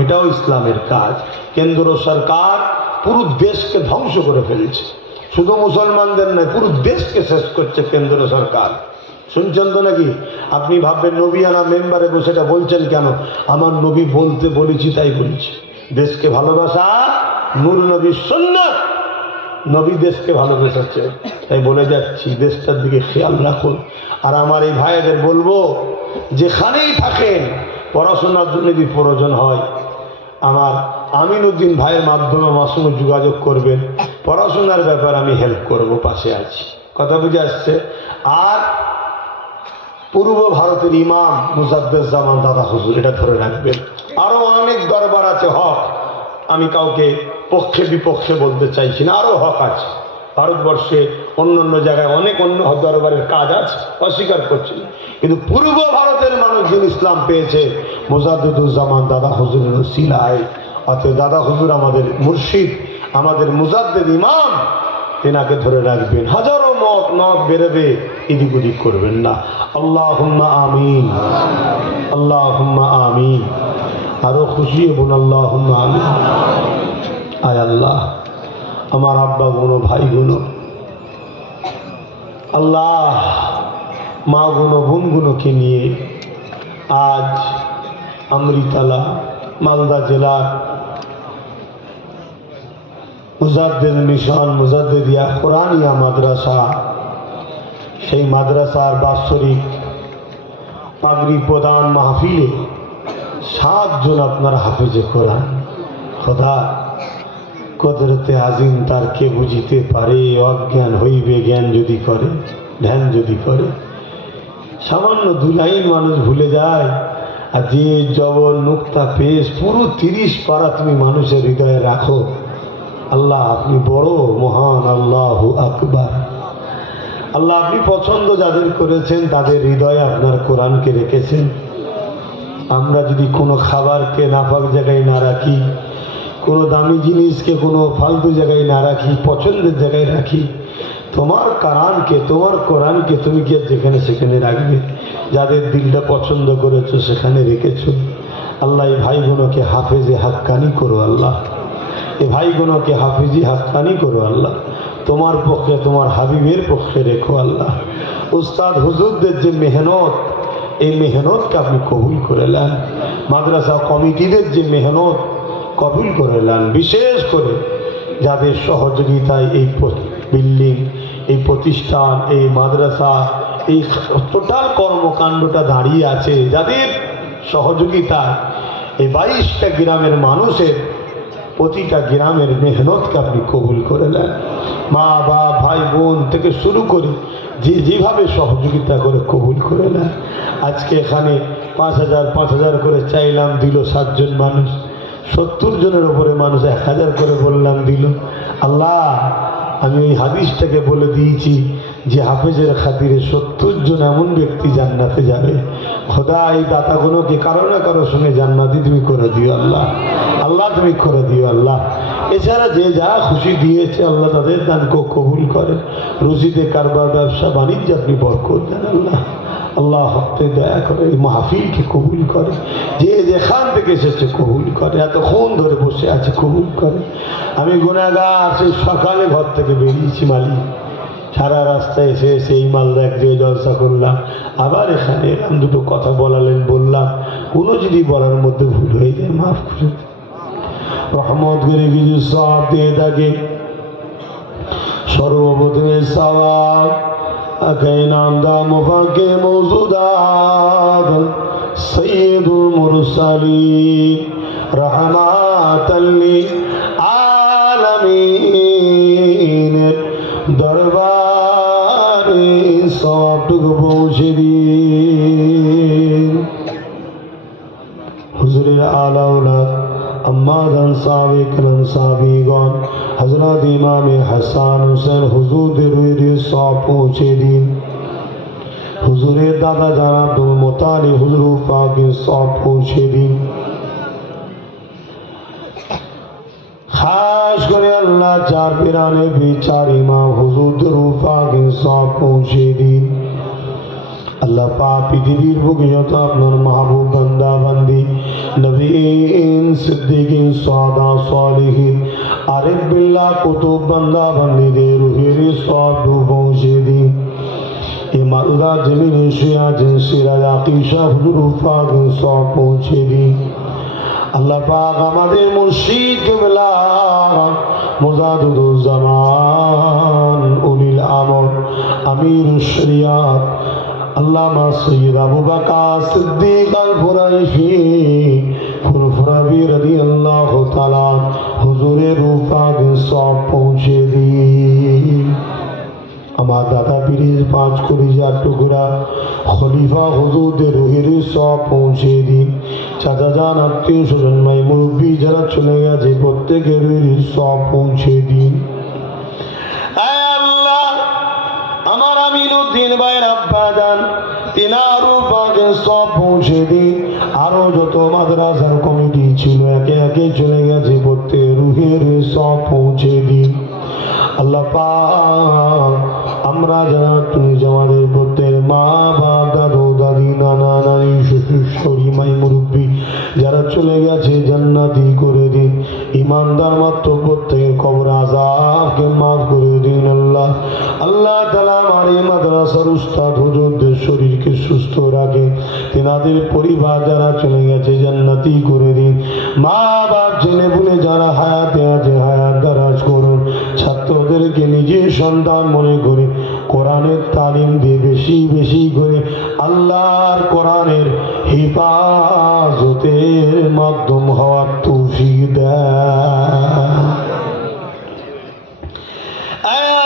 এটাও ইসলামের কাজ। কেন্দ্র সরকার পুরো দেশকে ধ্বংস করে ফেলেছে, শুধু মুসলমানদের নয়, পুরো দেশকে শেষ করছে কেন্দ্র সরকার। শুনছেন তো নাকি? আপনি ভাববেন নবী আনা মেম্বারে বসে এটা বলছেন কেন? আমার নবী বলতে বলেছি তাই বলছি। দেশকে ভালোবাসা নূর নবীর সুন্নাত, নবী দেশকে ভালোবেসেছে, তাই বলে যাচ্ছি দেশটার দিকে খেয়াল রাখুন। আর আমার এই ভাইদের বলবো, যেখানেই থাকেন পড়াশোনার জন্য যদি প্রয়োজন হয়, আমার আমিনুদ্দিন ভাইয়ের মাধ্যমে আমার সঙ্গে যোগাযোগ করবেন, পড়াশোনার ব্যাপারে আমি হেল্প করব, পাশে আছি। কথা বুঝে আসছে? আর পূর্ব ভারতের ইমাম মুজাদ্দেজ্জামান দাদা হুজুর, এটা ধরে রাখবেন। আরো অনেক দরবার আছে, হক, আমি কাউকে পক্ষে বিপক্ষে বলতে চাইছি না, আরো হক আছে ভারতবর্ষে, অন্য অন্য জায়গায় অনেক অন্য দরবারের কাজ আছে, অস্বীকার করছি না। কিন্তু পূর্ব ভারতের মানুষ যিনি ইসলাম পেয়েছে মুজাদ্দেদুজ্জামান দাদা হুজুরের উসিলায়, অতএব দাদা হুজুর আমাদের মুর্শিদ, আমাদের মুজাদ্দেদ ইমাম, তেনাকে ধরে রাখবেন। হাজারো মত বেরোবে, এদিক ওদিক করবেন না। আল্লাহুম্মা আমিন, আল্লাহুম্মা আমিন। আরো খুশি হবুন, আল্লাহুম্মা আমিন। আয় আল্লাহ, আমার আব্বা গুনো, ভাই গুনো, আল্লাহ মা গুনো, বোন গুনোকে নিয়ে আজ আমৃতালা মালদা জেলার মুজাদ্দেদ মিশন মুজাদ্দেদিয়া কোরআনিয়া মাদ্রাসা, সেই মাদ্রাসার বাৎসরিক পাগড়ি প্রদান মাহফিলে 7 জন আপনার হাফেজে কোরআন। খোদা কদরতে আজিম তার কে বুঝিতে পারে, অজ্ঞান হইবে জ্ঞান যদি করে, ধ্যান যদি করে। সামান্য 2 লাইন মানুষ ভুলে যায়, আর যে জবর নুক্তা পেশ পুরো 30 পারা তুমি মানুষের হৃদয়ে রাখো। আল্লাহ আপনি বড় মহান, আল্লাহু আকবার। আল্লাহ আপনি পছন্দ যাদের করেছেন তাদের হৃদয়ে আপনার কোরআনকে রেখেছেন। আমরা যদি কোনো খাবারকে নাপাক জায়গায় না রাখি, কোনো দামি জিনিসকে কোনো ফালতু জায়গায় না রাখি, পছন্দের জায়গায় রাখি, তোমার কোরআনকে তুমি কি যেখানে সেখানে রাখবে? যাদের দিলটা পছন্দ করেছো সেখানে রেখেছো। আল্লাহ এই ভাইগুলোকে হাফেজে হাক্কানি করো, আল্লাহ এই ভাইগুলোকে হাফিজি হাক্কানি করো, আল্লাহ তোমার পক্ষে, তোমার হাবিবের পক্ষে রেখো। আল্লাহ উস্তাদ হুজুরদের যে মেহনত, এই মেহনতকে আপনি কবুল করে নেন। মাদ্রাসা কমিটিদের যে মেহনত কবুল করে নেন। বিশেষ করে যাদের সহযোগিতায় এই বিল্ডিং, এই প্রতিষ্ঠান, এই মাদ্রাসা, এই টোটাল কর্মকাণ্ডটা দাঁড়িয়ে আছে যাদের সহযোগিতা। এই 22টা গ্রামের মানুষের প্রতিটা গ্রামের মেহনতকে আপনি কবুল করে নেন। মা বাপ ভাই বোন থেকে শুরু করে যে যেভাবে সহযোগিতা করে কবুল করে নেন। আজকে এখানে 5,000 করে চাইলাম, দিল 7 জন মানুষ। 70 জনের ওপরে মানুষ 1,000 করে বললাম, দিল। আল্লাহ, আমি ওই হাদিসটাকে বলে দিয়েছি যে হাফেজের খাতিরে 70 জন এমন ব্যক্তি জান্নাতে যাবে। খোদা, এই দাতাগুলোকে কারো না কারোর সঙ্গে জান্নাতি তুমি করে দিও আল্লাহ। আল্লাহ তুমি করে দিও আল্লাহ। এছাড়া যে যা খুশি দিয়েছে আল্লাহ তাদের দানকে কবুল করে। রুজিতে কারবার, ব্যবসা বাণিজ্যে আপনি বরকত দেন আল্লাহ। আল্লাহ হকতে দয়া করে, এই মাহফিলকে কবুল করে। যে যেখান থেকে এসেছে কবুল করে, এতক্ষণ ধরে বসে আছে কবুল করে। আমি গুনাহগার, সেই সকালে ঘর থেকে বেরিয়েছি মালিক, সারা রাস্তায় এসে এসে এই মালদা এক দিয়ে জলসা করলাম, আবার এখানে এলাম, দুটো কথা বলালেন বললাম। কোনো যদি বলার মধ্যে ভুল হয়ে যায় মাফ করে রহমত করে কিছু সওয়াব দিয়ে থাকে। সর্বপ্রথমে সওয়াব আকে নামদা মুফাকে মওজুদাত সাইয়্যিদুল মুরসালিন রাহমাতাল লিল আলামিন দরবারে সবটুকু পৌঁছে দিন। হুজুরের আলা ওলাদ আম্মাজান সাবিকান সাবিগান হযরত ইমাম হাসান হোসেন হুজুরদের রুহে সব পৌঁছে দিন। হুজুরের দাদা জান আব্দুল মুতালিব হুজুর পাকে সব পৌঁছে দিন। খাস করে আল্লাহ চার পিরানে বিচার ইমাম হুজুরদের পাকে সব পৌঁছে দিন। আল্লাহ পাক পৃথিবীর বুকে যত আপনার মাহবুব বান্দা বান্দি, নবীন, সিদ্দিকিন, সাদা, সালিহিন, আরিফ বিল্লাহ, কুতুব বান্দা বান্দিদের রুহের সব পৌঁছে দিন। এ মালদা জমিনে শুয়ে আছেন সিরাজ আকিশা হুজুর পাক সব পৌঁছে দিন। আল্লাহ পাক আমাদের মুর্শিদ কিবলা মুজাদ্দিদুজ জামান উলিল আমর আমিরুশ শরিয়াত আল্লামা সৈয়দ আবু বকর সিদ্দিক আল কুরাইশি ফুরফুরাবি রাদিয়াল্লাহু তাআলা হুজুরের রূপাকে সব পৌঁছে দিন। আমার দাদা পীরের 5 কলিজার টুকরা খলিফা হুজুরদের রুহের সব পৌঁছে দিন। চাচা জান, আত্মীয় স্বজন, ভাই মুরব্বী যারা চলে গেছে প্রত্যেকের রুহের সব পৌঁছে দিন। আমার আমিনুদ্দিন ভাইয়ের আব্বা জান, তিনার রূপাকে সব পৌঁছে দিন। আরো যত মাদ্রাসার কমিটি ছিল একে একে চলে গেছে প্রত্যেকের রুহের সব পৌঁছে দিন। আল্লাহ পাক আমরা যারা তুমি আমাদের প্রত্যেক মা বাপ, দাদু দাদি, নানা নানি, শ্বশুর শাশুড়ি, মাই মুরব্বী যারা চলে গেছে জান্নাতি করে দিন। ইমানদার মাত্র প্রত্যেকের কবর আযাবকে মাফ করে দিন। আল্লাহ আল্লাহ তাআলা আমার এই মাদ্রাসার উস্তাদ হুজুরদের শরীরকে সুস্থ রাখে, তেনাদের পরিবার যারা চলে গেছে জান্নাতি করে দিন। মা বাপ ছেলে পুলে যারা হায়াতে আছে হায়াত দারাজ করুন। ছাত্রদেরকে নিজের সন্তান মনে করে কোরআনের তালিম দিয়ে বেশি বেশি করে আল্লাহর কোরআনের হিফাজতের মাধ্যম হওয়ার তৌফিক দেন।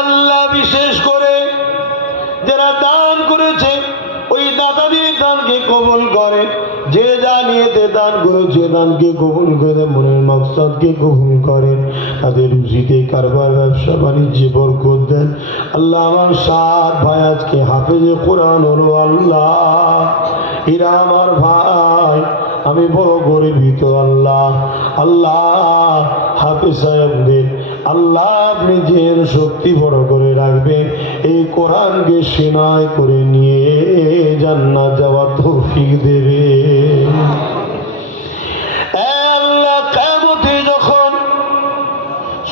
আল্লাহ বিশেষ করে যারা দান করেছে ওই দাতাদের দানকে কবুল করে। যে যা নিয়েতে দান করেছে দানকে কবুল করে, মনের মকসদকে কবুল করেন। তাদের রুজিতে কারবার, ব্যবসা বাণিজ্যে বরকত দেন। আল্লাহ আমার 7 ভাই আজকে হাফেজে কোরআন হলো। আল্লাহ এরা আমার ভাই, আমি বড় গরিবিত। আল্লাহ আল্লাহ হাফেজ সাহেবদের আল্লাহ আপনি জের শক্তি বড় করে রাখবেন। এই কোরআনকে সিনায় করে নিয়ে জান্নাত যাওয়ার তৌফিক দেবে। আল্লাহ কিয়ামতে যখন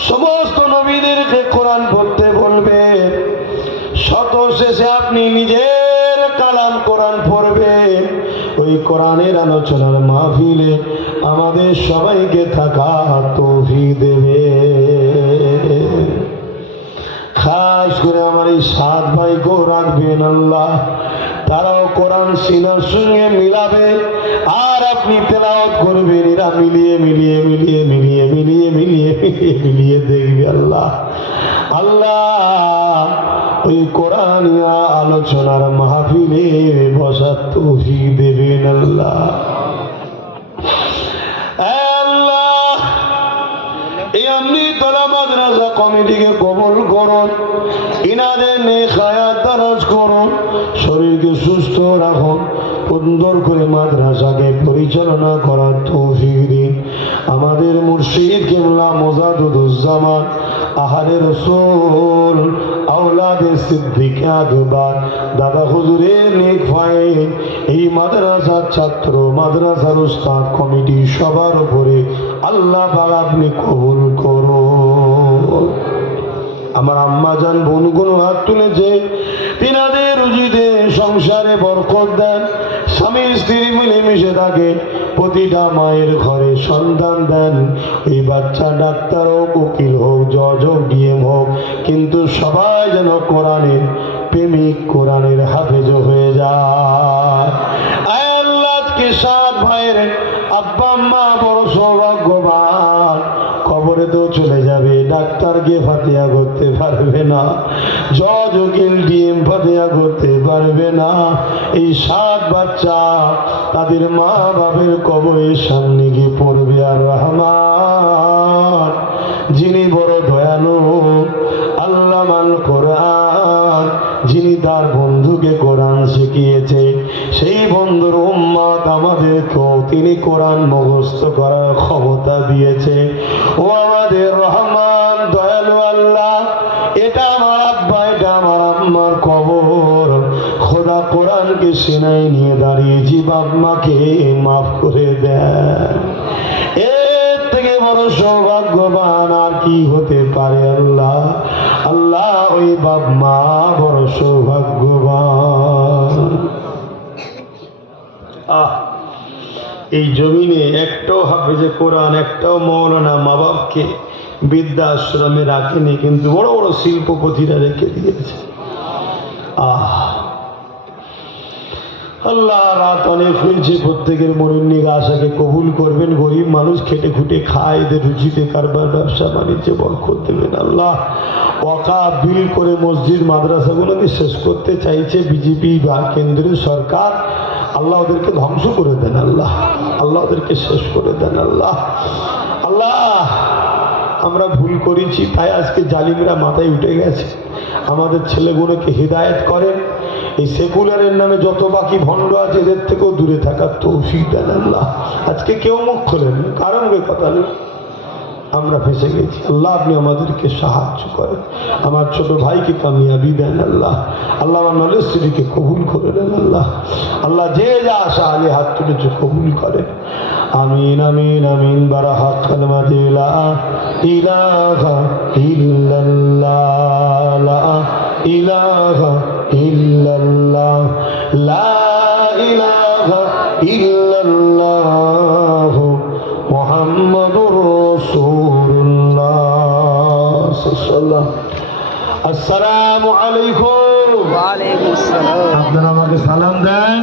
সমস্ত নবীদেরকে কোরআন পড়তে বলবে, শত শেষে আপনি নিজের কালাম কোরআন পড়বেন। ওই কোরআনের আলোচনার মাহফিলে আমাদের সবাইকে থাকা তৌফিক দেবে। খাস করে আমার এই মাইকও রাখবেন আল্লাহ, তারাও কোরআন সিনার সঙ্গে মিলাবে আর আপনি তেলাওয়াত করবেন, এরা মিলিয়ে মিলিয়ে মিলিয়ে মিলিয়ে মিলিয়ে মিলিয়ে মিলিয়ে মিলিয়ে দেখবে আল্লাহ। আল্লাহ ওই কোরআনিয়া আলোচনার মাহফিলে বসার তৌফিক দেবেন আল্লাহ। আল্লাহ এই আমনি তোলা মাদ্রাসা কমিটিকে কবুল করুন, ইনাদের নেক হায়াত দারাজ করুন, শরীরকে সুস্থ রাখুন, সুন্দর করে মাদ্রাসাকে পরিচালনা করার তৌফিক দিন। আমাদের মুর্শিদ কিবলা মোজাদুজ্জামান আহারে রাসূল আওলাদে সিদ্দিক আকবর দাদা হুজুরের নেক ফায়েল এই মাদ্রাসার ছাত্র, মাদ্রাসার উস্তাদ, কমিটি সবার উপরে আল্লাহ পাক আপনি কবুল করুন। আমার আম্মা জান বোনগুলো হাত তুলেছে, তিনাদের রুজিতে সংসারে বরকত দেন, স্বামী স্ত্রী মিলেমিশে থাকে, প্রতিটা মায়ের ঘরে সন্তান দেন। এই বাচ্চা ডাক্তার হোক, উকিল হোক, জজ হোক, ডিএম হোক, কিন্তু সবাই যেন কোরআনের প্রেমিক, কোরআনের হাফেজ হয়ে যায়। আয় আল্লাহ, আজকে 7 ভাইয়ের আব্বা আম্মা বড় সৌভাগ্যবান, কবরে তো চলে যাবে, ডাক্তার গিয়ে ফাতিহা করতে পারবে না, জজ উকিল ডিএম ফাতিহা করতে পারবে না। এই 7 বাচ্চা তাদের মা বাপের কবরের সামনে গিয়ে পড়বে। আর রহমান যিনি বড় দয়ালু, আল্লামাল কোরআন, যিনি তার বন্ধুকে কোরআন শিখিয়েছে, সেই বন্ধুর উম্মত আমাদেরকেও তিনি কোরআন মুখস্থ করার ক্ষমতা দিয়েছে। ও আমাদের রহমান দয়ালু আল্লাহ, এটা আমার আব্বা, এটা আমার আম্মার কবর, খোদা কোরআনকে সিনায় নিয়ে দাঁড়িয়েছি, বাপ মাকে মাফ করে দেন। এর থেকে বড় সৌভাগ্যবান আর কি হতে পারে আল্লাহ? আল্লাহ ওই বাপ মা বড় সৌভাগ্যবান। এই জমিনে একটাও হাফেজে কোরআন, একটাও মৌলানা মা বাপকে বিদ্যা আশ্রমে রাখেনি, কিন্তু বড় বড় শিল্পপতিরা রেখে দিয়েছে। আল্লাহ রাত অনেক হয়েছে, প্রত্যেকের মনের নিয়ে আশাকে কবুল করবেন। গরিব মানুষ খেটে খুটে খায়, এদের রুচিতে কারবার, ব্যবসা বাণিজ্যে বরকত দেবেন আল্লাহ। ওয়াকাফ বিল করে মসজিদ মাদ্রাসাগুলোকে শেষ করতে চাইছে বিজেপি বা কেন্দ্রীয় সরকার, আল্লাহ ওদেরকে ধ্বংস করে দেন আল্লাহ, আল্লাহ ওদেরকে শেষ করে দেন আল্লাহ। আল্লাহ আমরা ভুল করেছি, তাই আজকে জালিমরা মাথায় উঠে গেছে। আমাদের ছেলেগুলোকে হিদায়েত করেন, এই সেকুলারের নামে যত বাকি ভণ্ড আছে এদের থেকেও দূরে থাকার তৌফিক দেন আল্লাহ। আজকে কেউ মুখ খোলেন, কারণ কথা নেই, আমরা ফেসে গেছি। আল্লাহ আপনি আমাদেরকে সাহায্য করেন, আমার ছোট ভাইকে কামিয়াবি দেন আল্লাহ। আল্লাহ আমার নলেজ স্ত্রীকে কবুল করে দেন আল্লাহ। আল্লাহ যে যা আশা আগে হাত তুলেছে কবুল করেন। আমিন আমিন আমিন। বারাহাত কালিমাতি লা ইলাহা ইল্লাল্লাহ, লা ইলাহা ইল্লাল্লাহ, লা ইলাহা ইল্লাল্লাহ, মুহাম্মাদুর রাসূলুল্লাহ। আসসালামু আলাইকুম। ওয়া আলাইকুম আসসালাম। আপনারা আমাকে সালাম দেন।